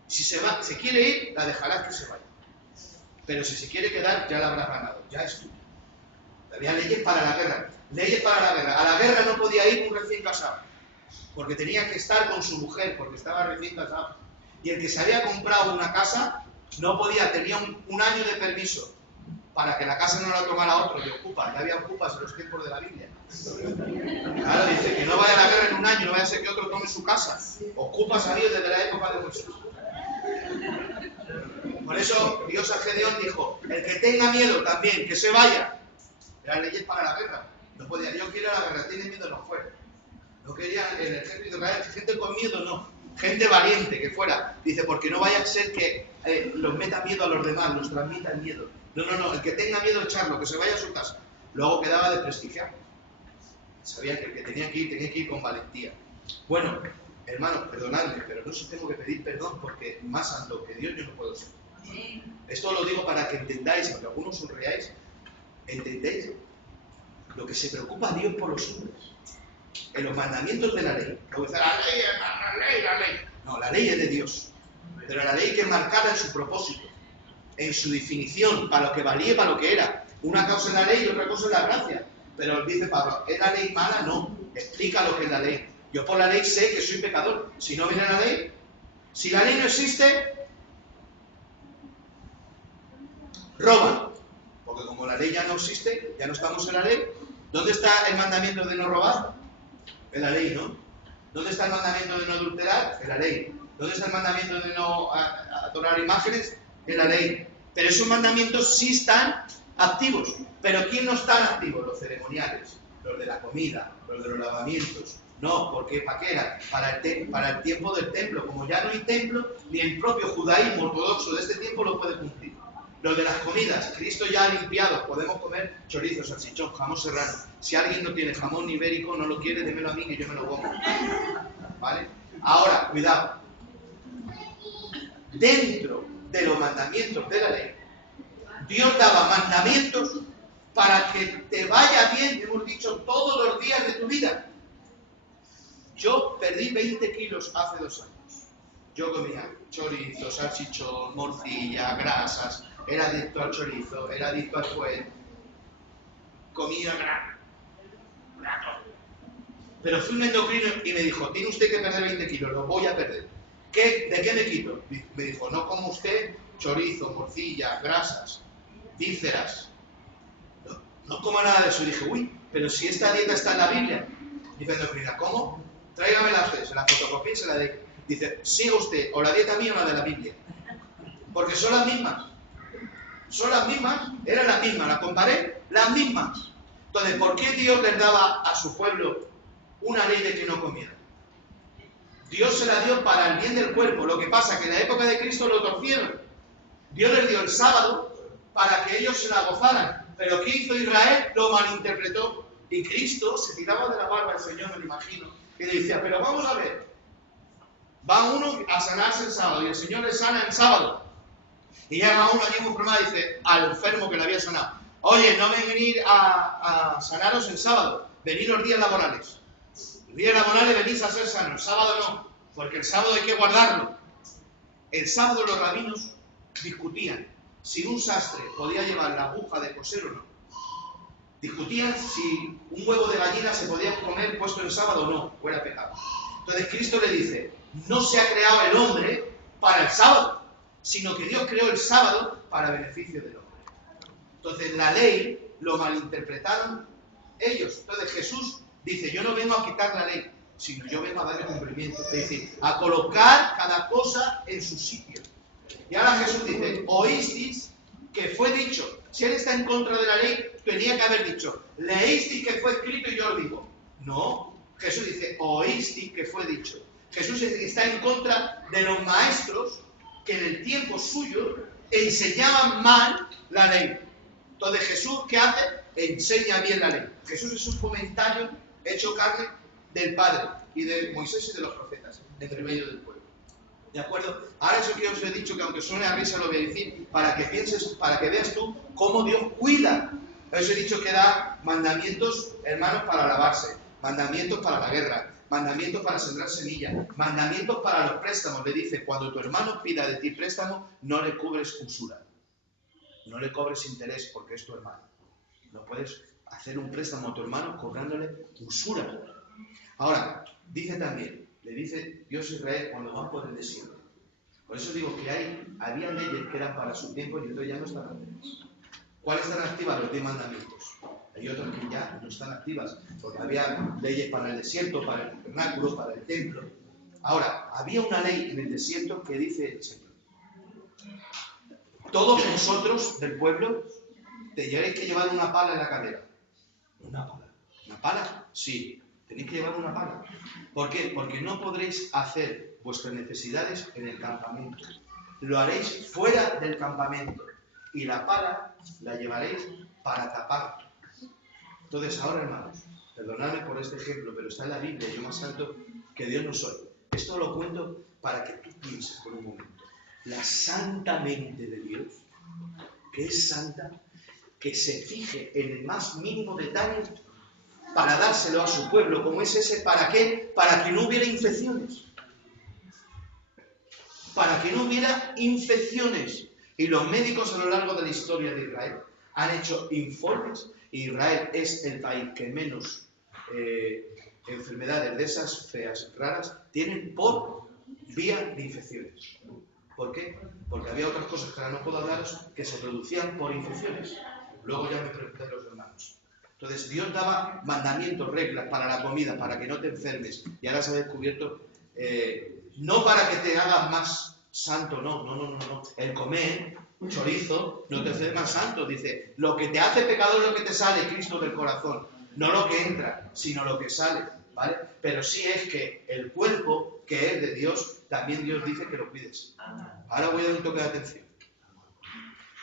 Si se quiere ir, la dejarás que se vaya. Pero si se quiere quedar, ya la habrás ganado. Ya es tuya. Había leyes para la guerra. Leyes para la guerra. A la guerra no podía ir un recién casado, porque tenía que estar con su mujer, porque estaba recién casado. Y el que se había comprado una casa, no podía, tenía un año de permiso, para que la casa no la tomara otro, de ocupa. Ya había ocupas en los tiempos de la Biblia. Claro, dice que no vaya a la guerra en un año, no vaya a ser que otro tome su casa. Ocupas habido desde la época de Moisés. Por eso Dios a Gedeón dijo, el que tenga miedo también, que se vaya. Eran leyes para la guerra. No podía, yo quiero la guerra, tiene miedo, no fuera. No quería el ejército de Israel, gente con miedo, no. Gente valiente, que fuera. Dice, porque no vaya a ser que los meta miedo a los demás, los transmita el miedo. No, el que tenga miedo, echarlo, que se vaya a su casa. Luego quedaba de prestigiar. Sabía que el que tenía que ir con valentía. Bueno, hermanos, perdonadme, pero no os tengo que pedir perdón porque más santo que Dios yo no puedo ser. Esto lo digo para que entendáis, aunque algunos os reáis, ¿entendéis lo que se preocupa Dios por los hombres? En los mandamientos de la ley. La ley. No, la ley es de Dios. Pero la ley que es marcada en su propósito, en su definición, para lo que valía y para lo que era. Una cosa es la ley y otra cosa es la gracia. Pero dice Pablo, ¿es la ley mala? No. Explica lo que es la ley. Yo por la ley sé que soy pecador. Si no viene la ley, si la ley no existe, roban. Porque como la ley ya no existe, ya no estamos en la ley. ¿Dónde está el mandamiento de no robar? En la ley, ¿no? ¿Dónde está el mandamiento de no adulterar? En la ley. ¿Dónde está el mandamiento de no adorar imágenes? En la ley. Pero esos mandamientos sí están activos. Pero ¿quién no están activos? Los ceremoniales, los de la comida, los de los lavamientos. No, porque ¿para qué era? Para el tiempo del templo. Como ya no hay templo, ni el propio judaísmo ortodoxo de este tiempo lo puede cumplir. Los de las comidas, Cristo ya ha limpiado, podemos comer chorizo, salchichón, jamón serrano. Si alguien no tiene jamón ibérico, no lo quiere, démelo a mí que yo me lo como. ¿Vale? Ahora, cuidado. Dentro de los mandamientos de la ley, Dios daba mandamientos para que te vaya bien, hemos dicho, todos los días de tu vida. Yo perdí 20 kilos hace 2 años. Yo comía chorizo, salchichón, morcilla, grasas. Era adicto al chorizo, era adicto al fuet, comía grano. Pero fui un endocrino y me dijo, tiene usted que perder 20 kilos, lo voy a perder. ¿De qué me quito? Me dijo, no como usted chorizo, morcilla, grasas, vísceras. No coma nada de eso. Y dije, uy, pero si esta dieta está en la Biblia. Dice endocrina, ¿cómo? Tráigamela usted, se la fotocopié y se la de. Dice, siga usted, o la dieta mía o la de la Biblia. Porque son las mismas. Son las mismas, eran las mismas, las comparé, las mismas. Entonces, ¿por qué Dios les daba a su pueblo una ley de que no comieran? Dios se la dio para el bien del cuerpo. Lo que pasa es que en la época de Cristo lo torcieron. Dios les dio el sábado para que ellos se la gozaran. Pero ¿qué hizo Israel? Lo malinterpretó. Y Cristo se tiraba de la barba al Señor, me lo imagino. Y le decía, pero vamos a ver. Va uno a sanarse el sábado y el Señor le sana el sábado. Y llama a uno allí muy formado y dice al enfermo que le había sanado, oye, no venir a sanaros el sábado, venid los días laborales. Los días laborales venís a ser sanos, el sábado no, porque el sábado hay que guardarlo. El sábado los rabinos discutían si un sastre podía llevar la aguja de coser o no. Discutían si un huevo de gallina se podía comer puesto el sábado o no, o era pecado. Entonces Cristo le dice, no se ha creado el hombre para el sábado, sino que Dios creó el sábado para beneficio del hombre. Entonces la ley lo malinterpretaron ellos. Entonces Jesús dice, yo no vengo a quitar la ley, sino yo vengo a darle cumplimiento. Es decir, a colocar cada cosa en su sitio. Y ahora Jesús dice, oísteis que fue dicho. Si él está en contra de la ley, tenía que haber dicho, leísteis que fue escrito y yo os digo. No, Jesús dice, oísteis que fue dicho. Jesús está en contra de los maestros que en el tiempo suyo enseñaban mal la ley. Entonces Jesús, ¿qué hace? Enseña bien la ley. Jesús es un comentario hecho carne del Padre y de Moisés y de los profetas, entre medio del pueblo. ¿De acuerdo? Ahora eso que os he dicho, que aunque suene a risa lo voy a decir, para que pienses, para que veas tú cómo Dios cuida. Os he dicho que da mandamientos, hermanos, para lavarse, mandamientos para la guerra, mandamientos para sembrar semilla, mandamientos para los préstamos. Le dice, cuando tu hermano pida de ti préstamo, no le cobres usura, no le cobres interés porque es tu hermano. No puedes hacer un préstamo a tu hermano cobrándole usura. Ahora, dice también, le dice Dios a Israel cuando van por el desierto. Por eso digo que había leyes que eran para su tiempo y otras ya no están activas. ¿Cuáles están activas? Los 10 mandamientos. Hay otras que ya no están activas, porque había leyes para el desierto, para el tabernáculo, para el templo. Ahora, había una ley en el desierto que dice el Señor. Todos vosotros del pueblo tenéis que llevar una pala en la cadera. ¿Una pala? ¿Una pala? Sí, tenéis que llevar una pala. ¿Por qué? Porque no podréis hacer vuestras necesidades en el campamento. Lo haréis fuera del campamento. Y la pala la llevaréis para tapar. Entonces ahora, hermanos, perdonadme por este ejemplo, pero está en la Biblia, yo más alto que Dios no soy. Esto lo cuento para que tú pienses por un momento. La santa mente de Dios, que es santa, que se fije en el más mínimo detalle para dárselo a su pueblo, como es ese, ¿para qué? Para que no hubiera infecciones. Para que no hubiera infecciones. Y los médicos a lo largo de la historia de Israel han hecho informes. Israel es el país que menos enfermedades de esas feas, raras, tienen por vía de infecciones. ¿Por qué? Porque había otras cosas que ahora no puedo hablaros que se producían por infecciones. Luego ya me pregunté los hermanos. Entonces Dios daba mandamientos, reglas para la comida, para que no te enfermes. Y ahora se ha descubierto, no para que te hagas más santo, no. El comer chorizo no te hace más santo. Dice, lo que te hace pecador es lo que te sale, Cristo, del corazón. No lo que entra, sino lo que sale, ¿vale? Pero sí es que el cuerpo, que es de Dios, también Dios dice que lo cuides. Ahora voy a dar un toque de atención.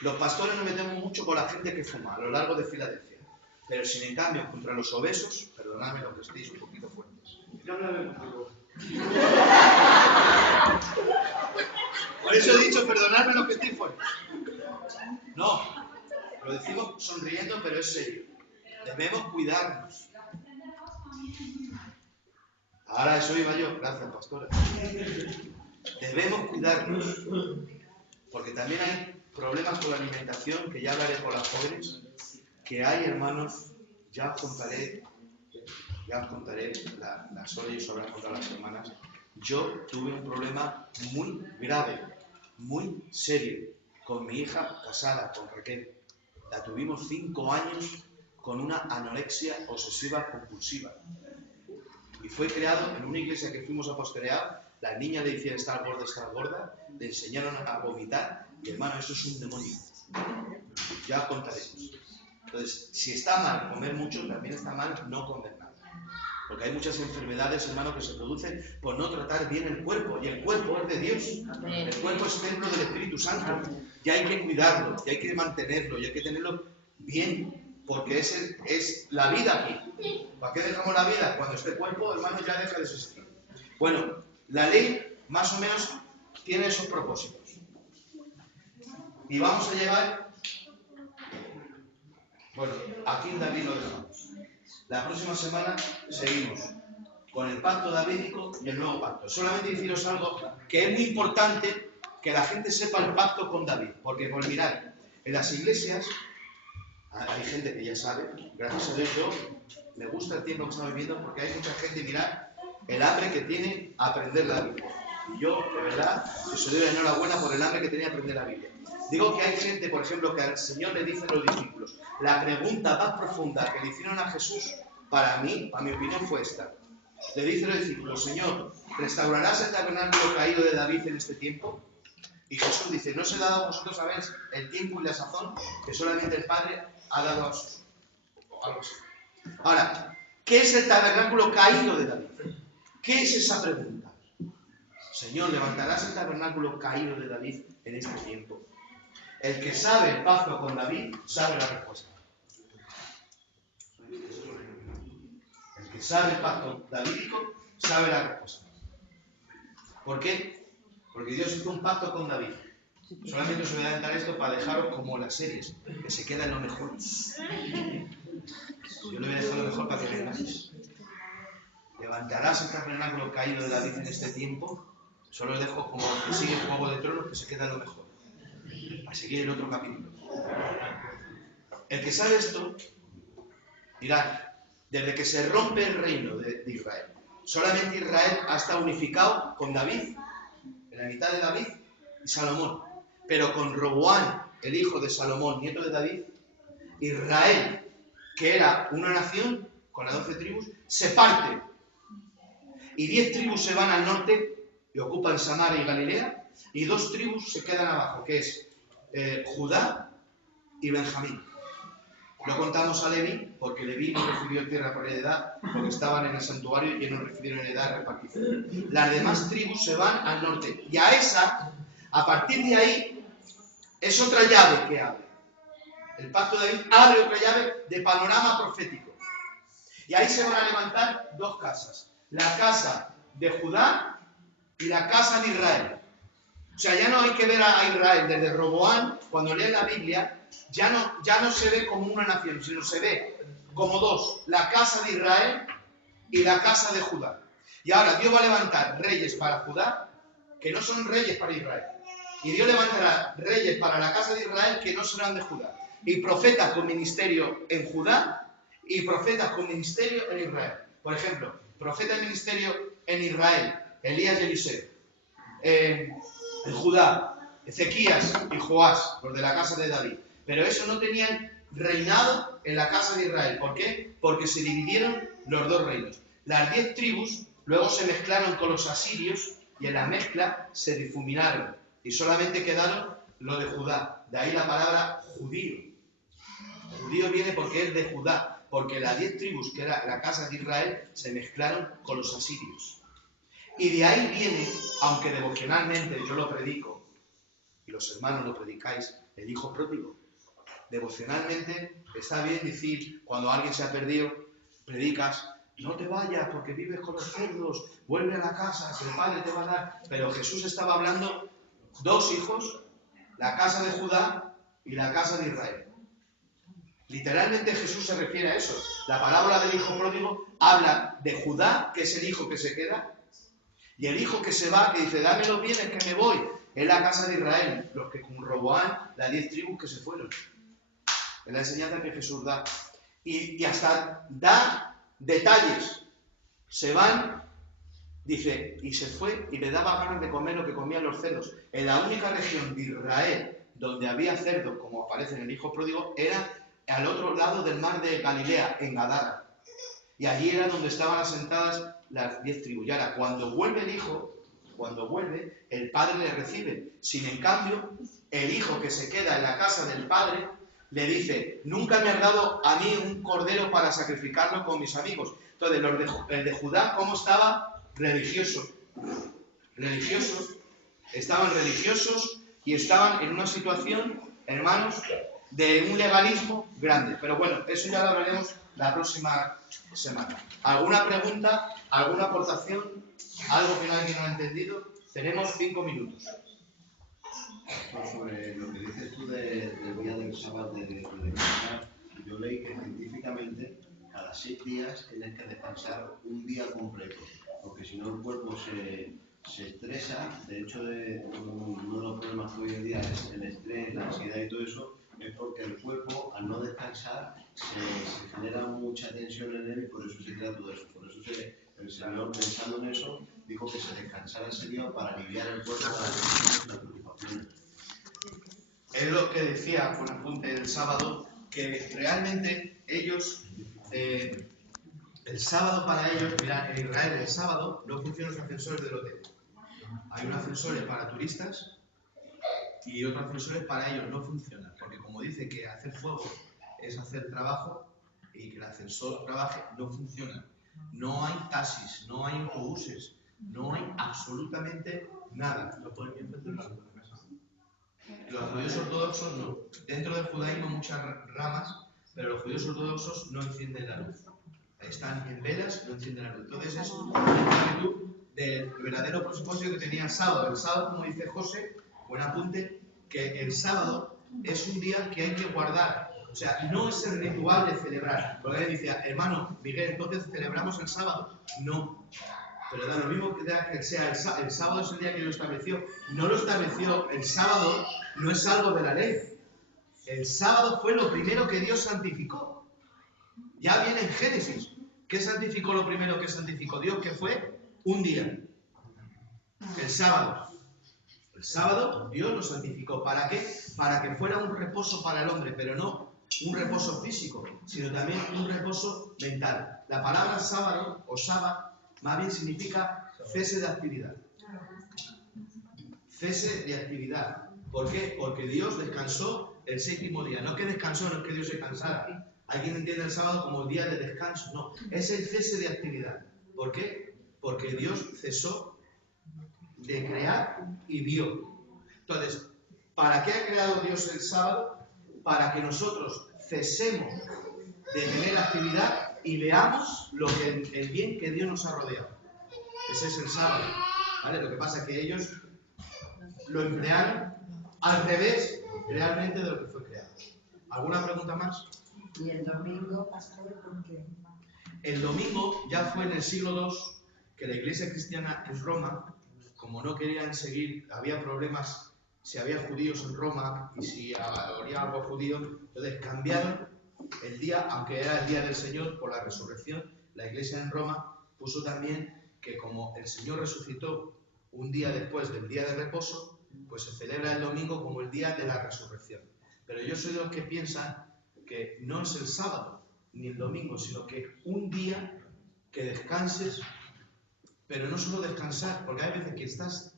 Los pastores nos metemos mucho con la gente que fuma a lo largo de Filadelfia. Pero sin en cambio, contra los obesos, perdonadme lo que estéis un poquito fuertes. Por eso he dicho, perdonadme lo que estéis fuertes. No, lo decimos sonriendo, pero es serio. Debemos cuidarnos. Ahora eso iba yo, gracias, pastora. Debemos cuidarnos. Porque también hay problemas con la alimentación, que ya hablaré con las jóvenes, que hay, hermanos, ya os contaré las horas y os habrán contado las hermanas. Yo tuve un problema muy grave, muy serio, con mi hija casada, con Raquel. La tuvimos 5 años con una anorexia obsesiva compulsiva. Y fue creado en una iglesia que fuimos a pastorear. La niña le decía estar gorda, le enseñaron a vomitar, y hermano, eso es un demonio. Ya contaremos. Entonces, si está mal comer mucho, también está mal no comer nada. Porque hay muchas enfermedades, hermano, que se producen por no tratar bien el cuerpo. Y el cuerpo es de Dios. El cuerpo es templo del Espíritu Santo. Y hay que cuidarlo, y hay que mantenerlo, y hay que tenerlo bien. Porque es la vida aquí. ¿Para qué dejamos la vida? Cuando este cuerpo, hermano, ya deja de existir. Bueno, la ley más o menos tiene esos propósitos. Y vamos a llevar... Bueno, aquí en David lo dejamos. La próxima semana seguimos con el pacto davídico y el nuevo pacto. Solamente deciros algo que es muy importante que la gente sepa el pacto con David. Porque, pues mirad, en las iglesias hay gente que ya sabe, gracias a Dios yo me gusta el tiempo que estamos viviendo porque hay mucha gente, mirad, el hambre que tiene a aprender la Biblia. Y yo, de verdad, os doy la enhorabuena por el hambre que tenía a aprender la Biblia. Digo que hay gente, por ejemplo, que al Señor le dicen los discípulos, la pregunta más profunda que le hicieron a Jesús, para mí, a mi opinión, fue esta. Le dicen los discípulos, Señor, ¿restaurarás el tabernáculo caído de David en este tiempo? Y Jesús dice, ¿no se ha dado a vosotros a ver el tiempo y la sazón que solamente el Padre ha dado a sus... algo así. Ahora, ¿qué es el tabernáculo caído de David? ¿Qué es esa pregunta? Señor, ¿levantarás el tabernáculo caído de David en este tiempo? El que sabe el pacto con David, sabe la respuesta. El que sabe el pacto davídico, sabe la respuesta. ¿Por qué? Porque Dios hizo un pacto con David. Solamente os voy a adelantar esto para dejaros como las series, que se queda en lo mejor. Yo le voy a dejar lo mejor para que veáis. ¿Levantarás el tabernáculo caído de David en este tiempo? Solo os dejo como que sigue el Juego de Tronos, que se queda en lo mejor. A seguir el otro capítulo. El que sabe esto, mirad, desde que se rompe el reino de Israel, solamente Israel ha estado unificado con David, en la mitad de David y Salomón. Pero con Roboán, el hijo de Salomón, nieto de David, Israel, que era una nación con las 12 tribus, se parte. Y 10 tribus se van al norte y ocupan Samaria y Galilea, y 2 tribus se quedan abajo, que es Judá y Benjamín. No contamos a Leví, porque Leví no recibió tierra por heredad, porque estaban en el santuario y no recibieron heredad repartición. Las demás tribus se van al norte. Y a esa, a partir de ahí, es otra llave que abre. El pacto de David abre otra llave de panorama profético. Y ahí se van a levantar 2 casas. La casa de Judá y la casa de Israel. O sea, ya no hay que ver a Israel desde Roboán, cuando leen la Biblia, ya no se ve como una nación, sino se ve como 2, la casa de Israel y la casa de Judá. Y ahora Dios va a levantar reyes para Judá, que no son reyes para Israel. Y Dios levantará reyes para la casa de Israel, que no serán de Judá. Y profetas con ministerio en Judá y profetas con ministerio en Israel. Por ejemplo, profeta de ministerio en Israel, Elías y Eliseo. En Judá, Ezequías y Joás, los de la casa de David. Pero eso no tenían reinado en la casa de Israel. ¿Por qué? Porque se dividieron los 2 reinos. Las 10 tribus luego se mezclaron con los asirios y en la mezcla se difuminaron. Y solamente quedaron los de Judá. De ahí la palabra judío. Judío viene porque es de Judá. Porque las 10 tribus, que era la casa de Israel, se mezclaron con los asirios. Y de ahí viene, aunque devocionalmente yo lo predico, y los hermanos lo predicáis, el hijo pródigo. Devocionalmente está bien decir, cuando alguien se ha perdido, predicas, no te vayas porque vives con los cerdos, vuelve a la casa, que el Padre te va a dar. Pero Jesús estaba hablando 2 hijos, la casa de Judá y la casa de Israel. Literalmente Jesús se refiere a eso. La parábola del hijo pródigo habla de Judá, que es el hijo que se queda, y el hijo que se va, que dice, dame los bienes que me voy, es la casa de Israel, los que con Roboán, las 10 tribus que se fueron. Es la enseñanza que Jesús da. Y hasta da detalles. Se van, dice, y se fue y le daba ganas de comer lo que comían los cerdos. En la única región de Israel donde había cerdos, como aparece en el hijo pródigo, era al otro lado del mar de Galilea, en Gadara. Y allí era donde estaban asentadas las 10 tribus. Y ahora, cuando vuelve el hijo, el padre le recibe. Sin en cambio, el hijo que se queda en la casa del padre le dice, nunca me has dado a mí un cordero para sacrificarlo con mis amigos. Entonces, el de Judá, ¿cómo estaba? Religioso. Religiosos. Estaban religiosos y estaban en una situación, hermanos, de un legalismo grande. Pero bueno, eso ya lo hablaremos la próxima semana. ¿Alguna pregunta? ¿Alguna aportación? ¿Algo que alguien no ha entendido? Tenemos 5 minutos. Sobre lo que dices tú del día del sábado de descansar, yo leí que científicamente cada 6 días tienes que descansar un día completo, porque si no el cuerpo se estresa. De hecho, uno de los problemas que hoy en día es el estrés, la ansiedad y todo eso, es porque el cuerpo, al no descansar, se genera mucha tensión en él y por eso se crea todo eso. Por eso el Señor, pensando en eso, dijo que se descansara ese día para aliviar el cuerpo de las preocupaciones. Es lo que decía con apunte el sábado, que realmente ellos, el sábado para ellos, mirad, en Israel el sábado no funcionan los ascensores del hotel. Hay unos ascensores para turistas y otros ascensores para ellos no funcionan, porque como dice que hacer fuego es hacer trabajo y que el ascensor trabaje, no funciona. No hay taxis, no hay autobuses, no hay absolutamente nada. Lo ponen bien frente a la casa. Los judíos ortodoxos no. Dentro del judaísmo hay muchas ramas, pero los judíos ortodoxos no encienden la luz. Están en velas, no encienden la luz. Entonces es una actitud del verdadero propósito que tenía el sábado. El sábado, como dice José, buen apunte, que el sábado es un día que hay que guardar. O sea, no es el ritual de celebrar. Porque él decía, hermano Miguel, entonces celebramos el sábado. No. Pero da lo mismo que sea el sábado es el día que lo estableció. No lo estableció. El sábado no es algo de la ley. El sábado fue lo primero que Dios santificó. Ya viene en Génesis. ¿Qué santificó lo primero que santificó Dios? Que fue un día. El sábado. El sábado Dios lo santificó. ¿Para qué? Para que fuera un reposo para el hombre, pero no un reposo físico, sino también un reposo mental. La palabra sábado o sábado más bien significa cese de actividad. Cese de actividad. ¿Por qué? Porque Dios descansó el 7º día. No que descansó, no es que Dios se cansara. Alguien entiende el sábado como el día de descanso. No, es el cese de actividad. ¿Por qué? Porque Dios cesó de crear y vio. Entonces, ¿para qué ha creado Dios el sábado? Para que nosotros cesemos de tener actividad y veamos el bien que Dios nos ha rodeado. Ese es el sábado, ¿vale? Lo que pasa es que ellos lo emplearon al revés realmente de lo que fue creado. ¿Alguna pregunta más? ¿Y el domingo, pastor, por qué? El domingo ya fue en el siglo II que la iglesia cristiana en Roma, como no querían seguir, había problemas si había judíos en Roma y si había algo judío, entonces cambiaron el día, aunque era el día del Señor por la resurrección. La iglesia en Roma puso también que como el Señor resucitó un día después del día de reposo, pues se celebra el domingo como el día de la resurrección. Pero yo soy de los que piensan que no es el sábado ni el domingo, sino que un día que descanses, pero no solo descansar, porque hay veces que estás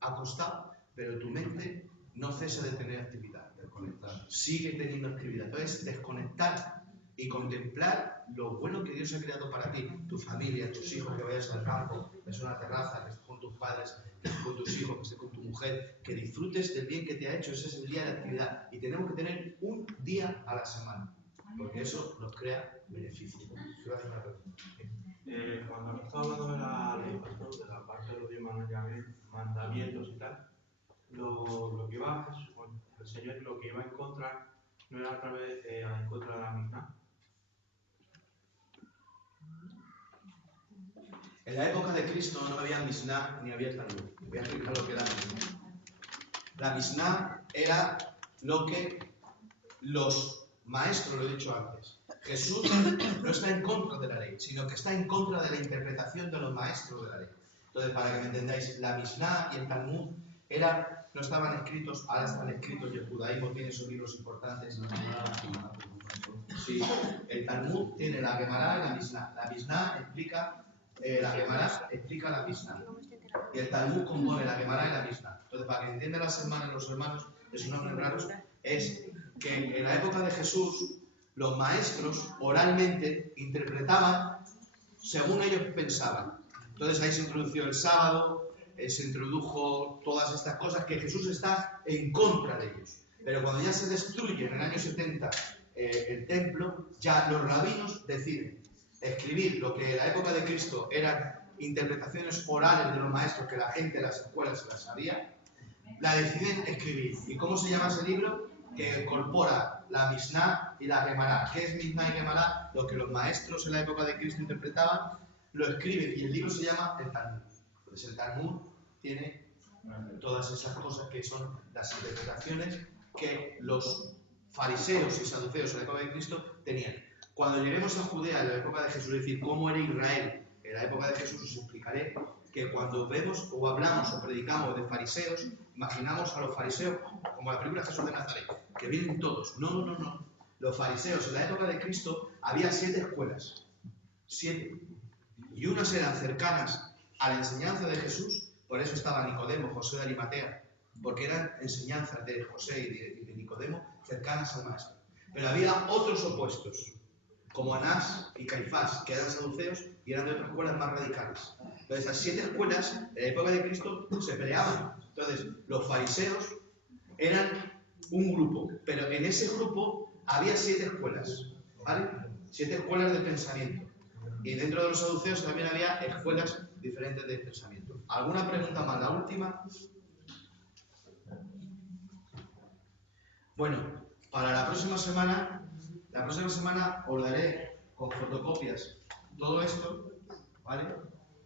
acostado, pero tu mente no cesa de tener actividad, de conectar, sigue teniendo actividad. Entonces, desconectar y contemplar lo bueno que Dios ha creado para ti, tu familia, tus hijos, que vayas al campo, que es una terraza, que estés con tus padres, que estés con tus hijos, que estés con tu mujer, que disfrutes del bien que te ha hecho. Ese es el día de actividad y tenemos que tener un día a la semana, porque eso nos crea beneficio. Cuando estaba hablando de la ley, pastor, de la parte de los 10 mandamientos y tal, lo que iba el Señor, lo que iba en contra, no era a través en contra de la Misná. En la época de Cristo no había Misná ni había Talmud. Voy a explicar lo que era Misná. La Misná era lo que los maestros, lo he dicho antes. Jesús no está en contra de la ley, sino que está en contra de la interpretación de los maestros de la ley. Entonces, para que me entendáis, la Misná y el Talmud no estaban escritos, ahora están escritos y el judaísmo tiene esos libros importantes. Sí, el Talmud tiene la Gemara y la Misná. La Misná explica, la Gemara explica la Misná. Y el Talmud compone la Gemara y la Misná. Entonces, para que entiendan las hermanas y los hermanos, es un nombre raro, es que en la época de Jesús los maestros oralmente interpretaban según ellos pensaban. Entonces ahí se introdujo el sábado, se introdujo todas estas cosas que Jesús está en contra de ellos. Pero cuando ya se destruye en el año 70 el templo, ya los rabinos deciden escribir lo que en la época de Cristo eran interpretaciones orales de los maestros que la gente en las escuelas se las sabía, la deciden escribir. ¿Y cómo se llama ese libro? Que incorpora la Mishnah y la Gemara. ¿Qué es Mishnah y Gemara? Lo que los maestros en la época de Cristo interpretaban, lo escriben y el libro se llama el Talmud. Pues el Talmud tiene todas esas cosas que son las interpretaciones que los fariseos y saduceos en la época de Cristo tenían. Cuando lleguemos a Judea en la época de Jesús, es decir, cómo era Israel en la época de Jesús, os explicaré que cuando vemos o hablamos o predicamos de fariseos, imaginamos a los fariseos como la película Jesús de Nazaret, que vienen todos. No. Los fariseos en la época de Cristo había 7 escuelas. 7. Y unas eran cercanas a la enseñanza de Jesús, por eso estaba Nicodemo, José de Arimatea, porque eran enseñanzas de José y de Nicodemo cercanas al maestro. Pero había otros opuestos, como Anás y Caifás, que eran saduceos y eran de otras escuelas más radicales. Entonces, las 7 escuelas, en la época de Cristo, se peleaban. Entonces, los fariseos eran un grupo, pero en ese grupo había 7 escuelas, ¿vale? 7 escuelas de pensamiento. Y dentro de los saduceos también había escuelas diferentes de pensamiento. ¿Alguna pregunta más? La última. Bueno, para la próxima semana os daré con fotocopias todo esto, ¿vale?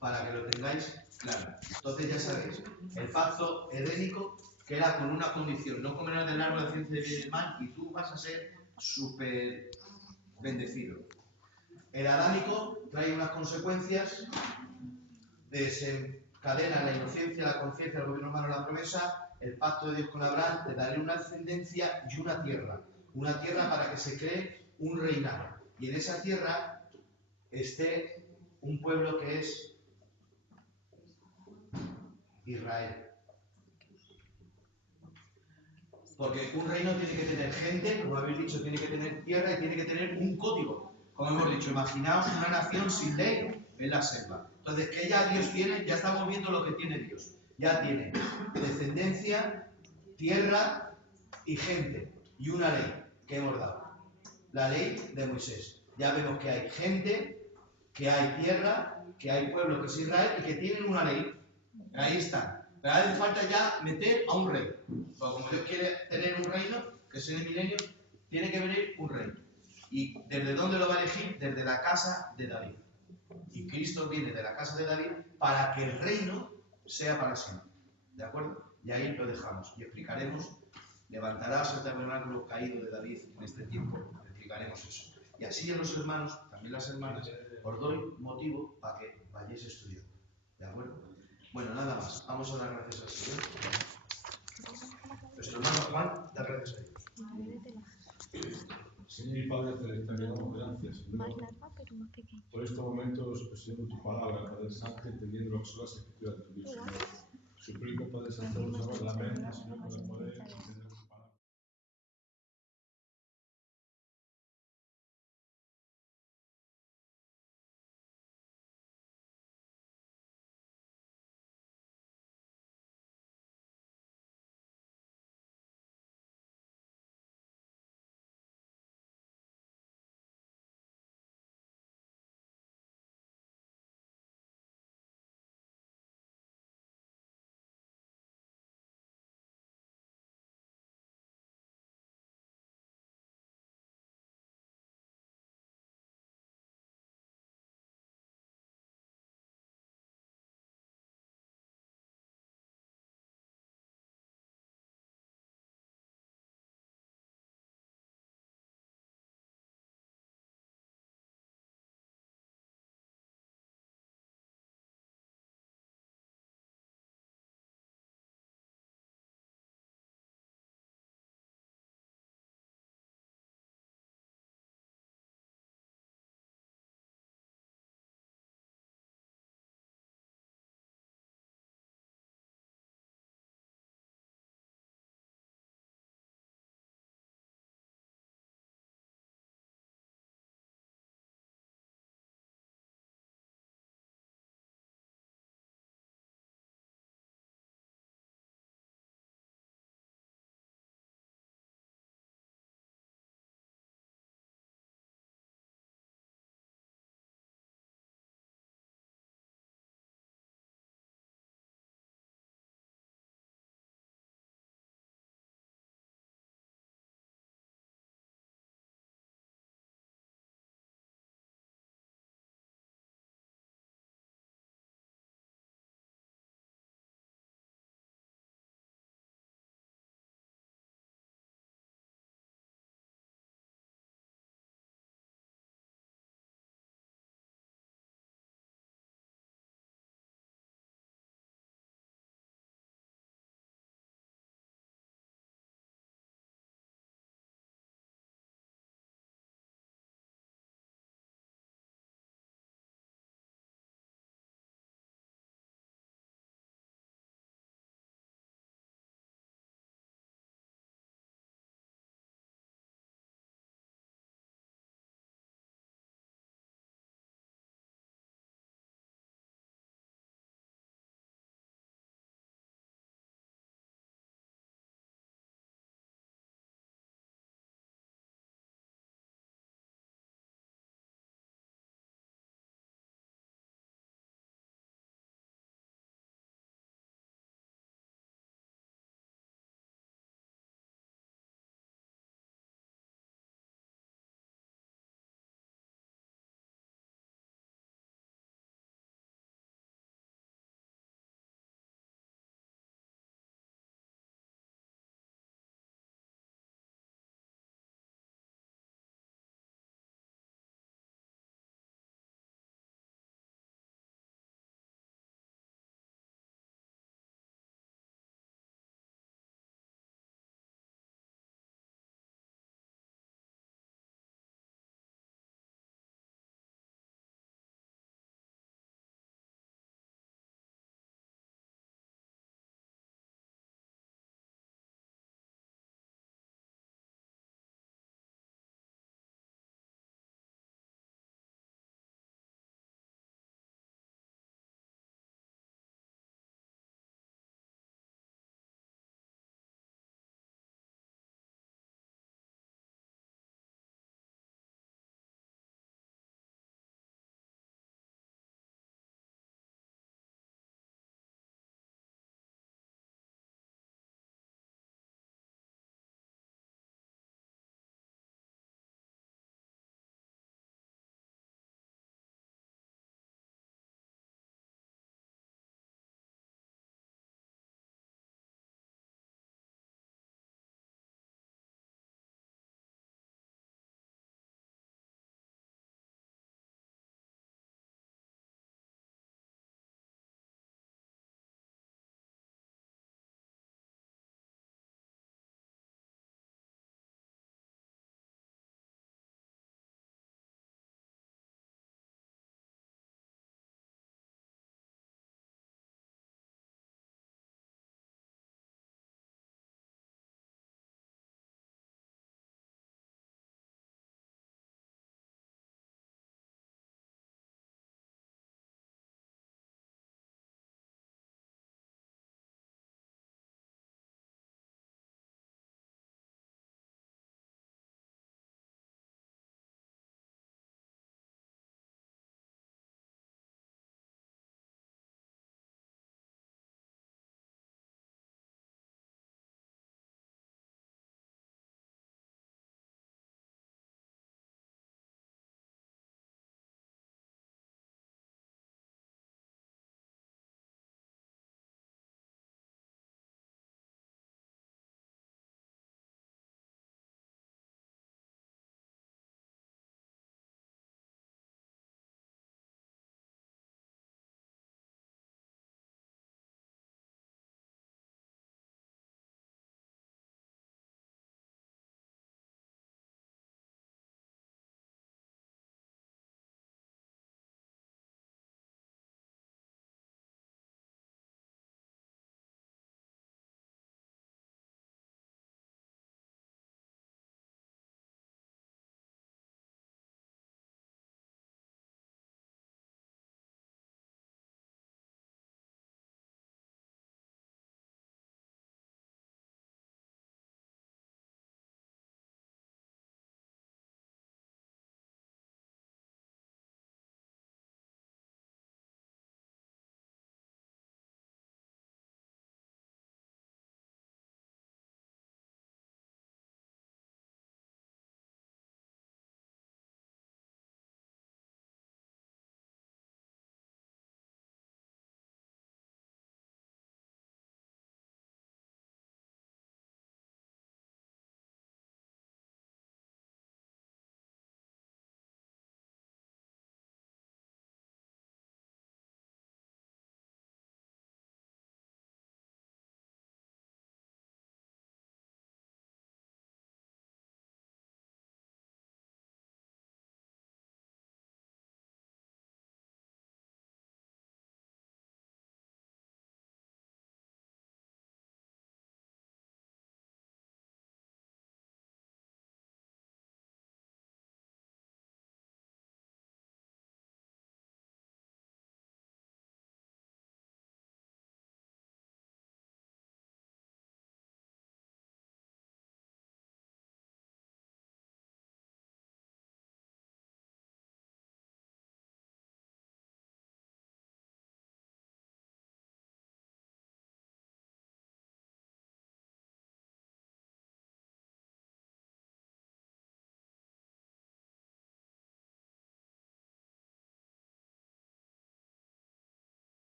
Para que lo tengáis claro. Entonces ya sabéis, el pacto edénico que era con una condición: no comerás del árbol de la ciencia del bien y del mal y tú vas a ser súper bendecido. El adámico trae unas consecuencias, desencadena la inocencia, la conciencia, el gobierno humano, la promesa. El pacto de Dios con Abraham: te daré una ascendencia y una tierra para que se cree un reinado, y en esa tierra esté un pueblo que es Israel. Porque un reino tiene que tener gente, como habéis dicho, tiene que tener tierra y tiene que tener un código. Como hemos dicho, imaginaos una nación sin ley en la selva. Entonces, ¿qué ya Dios tiene? Ya estamos viendo lo que tiene Dios. Ya tiene descendencia, tierra y gente. Y una ley que hemos dado. La ley de Moisés. Ya vemos que hay gente, que hay tierra, que hay pueblo que es Israel y que tienen una ley. Ahí están. Pero hace falta ya meter a un rey. Porque como Dios quiere tener un reino, que es en el milenio, tiene que venir un rey. ¿Y desde dónde lo va a elegir? Desde la casa de David. Y Cristo viene de la casa de David para que el reino sea para siempre. ¿De acuerdo? Y ahí lo dejamos. Y explicaremos, levantarás el tabernáculo caído de David en este tiempo. Explicaremos eso. Y así a los hermanos, también las hermanas, os doy motivo para que vayáis estudiando. ¿De acuerdo? Bueno, nada más. Vamos a dar gracias al Señor. Nuestro hermano Juan, da gracias a Dios. Señor y Padre Celestial, le damos gracias, Señor, por estos momentos expresando tu palabra, Padre Santo, entendiendo lo que son las escrituras de tu Dios, Señor. Suplico, Padre Santo, nos abra la mente, Señor, para poder entender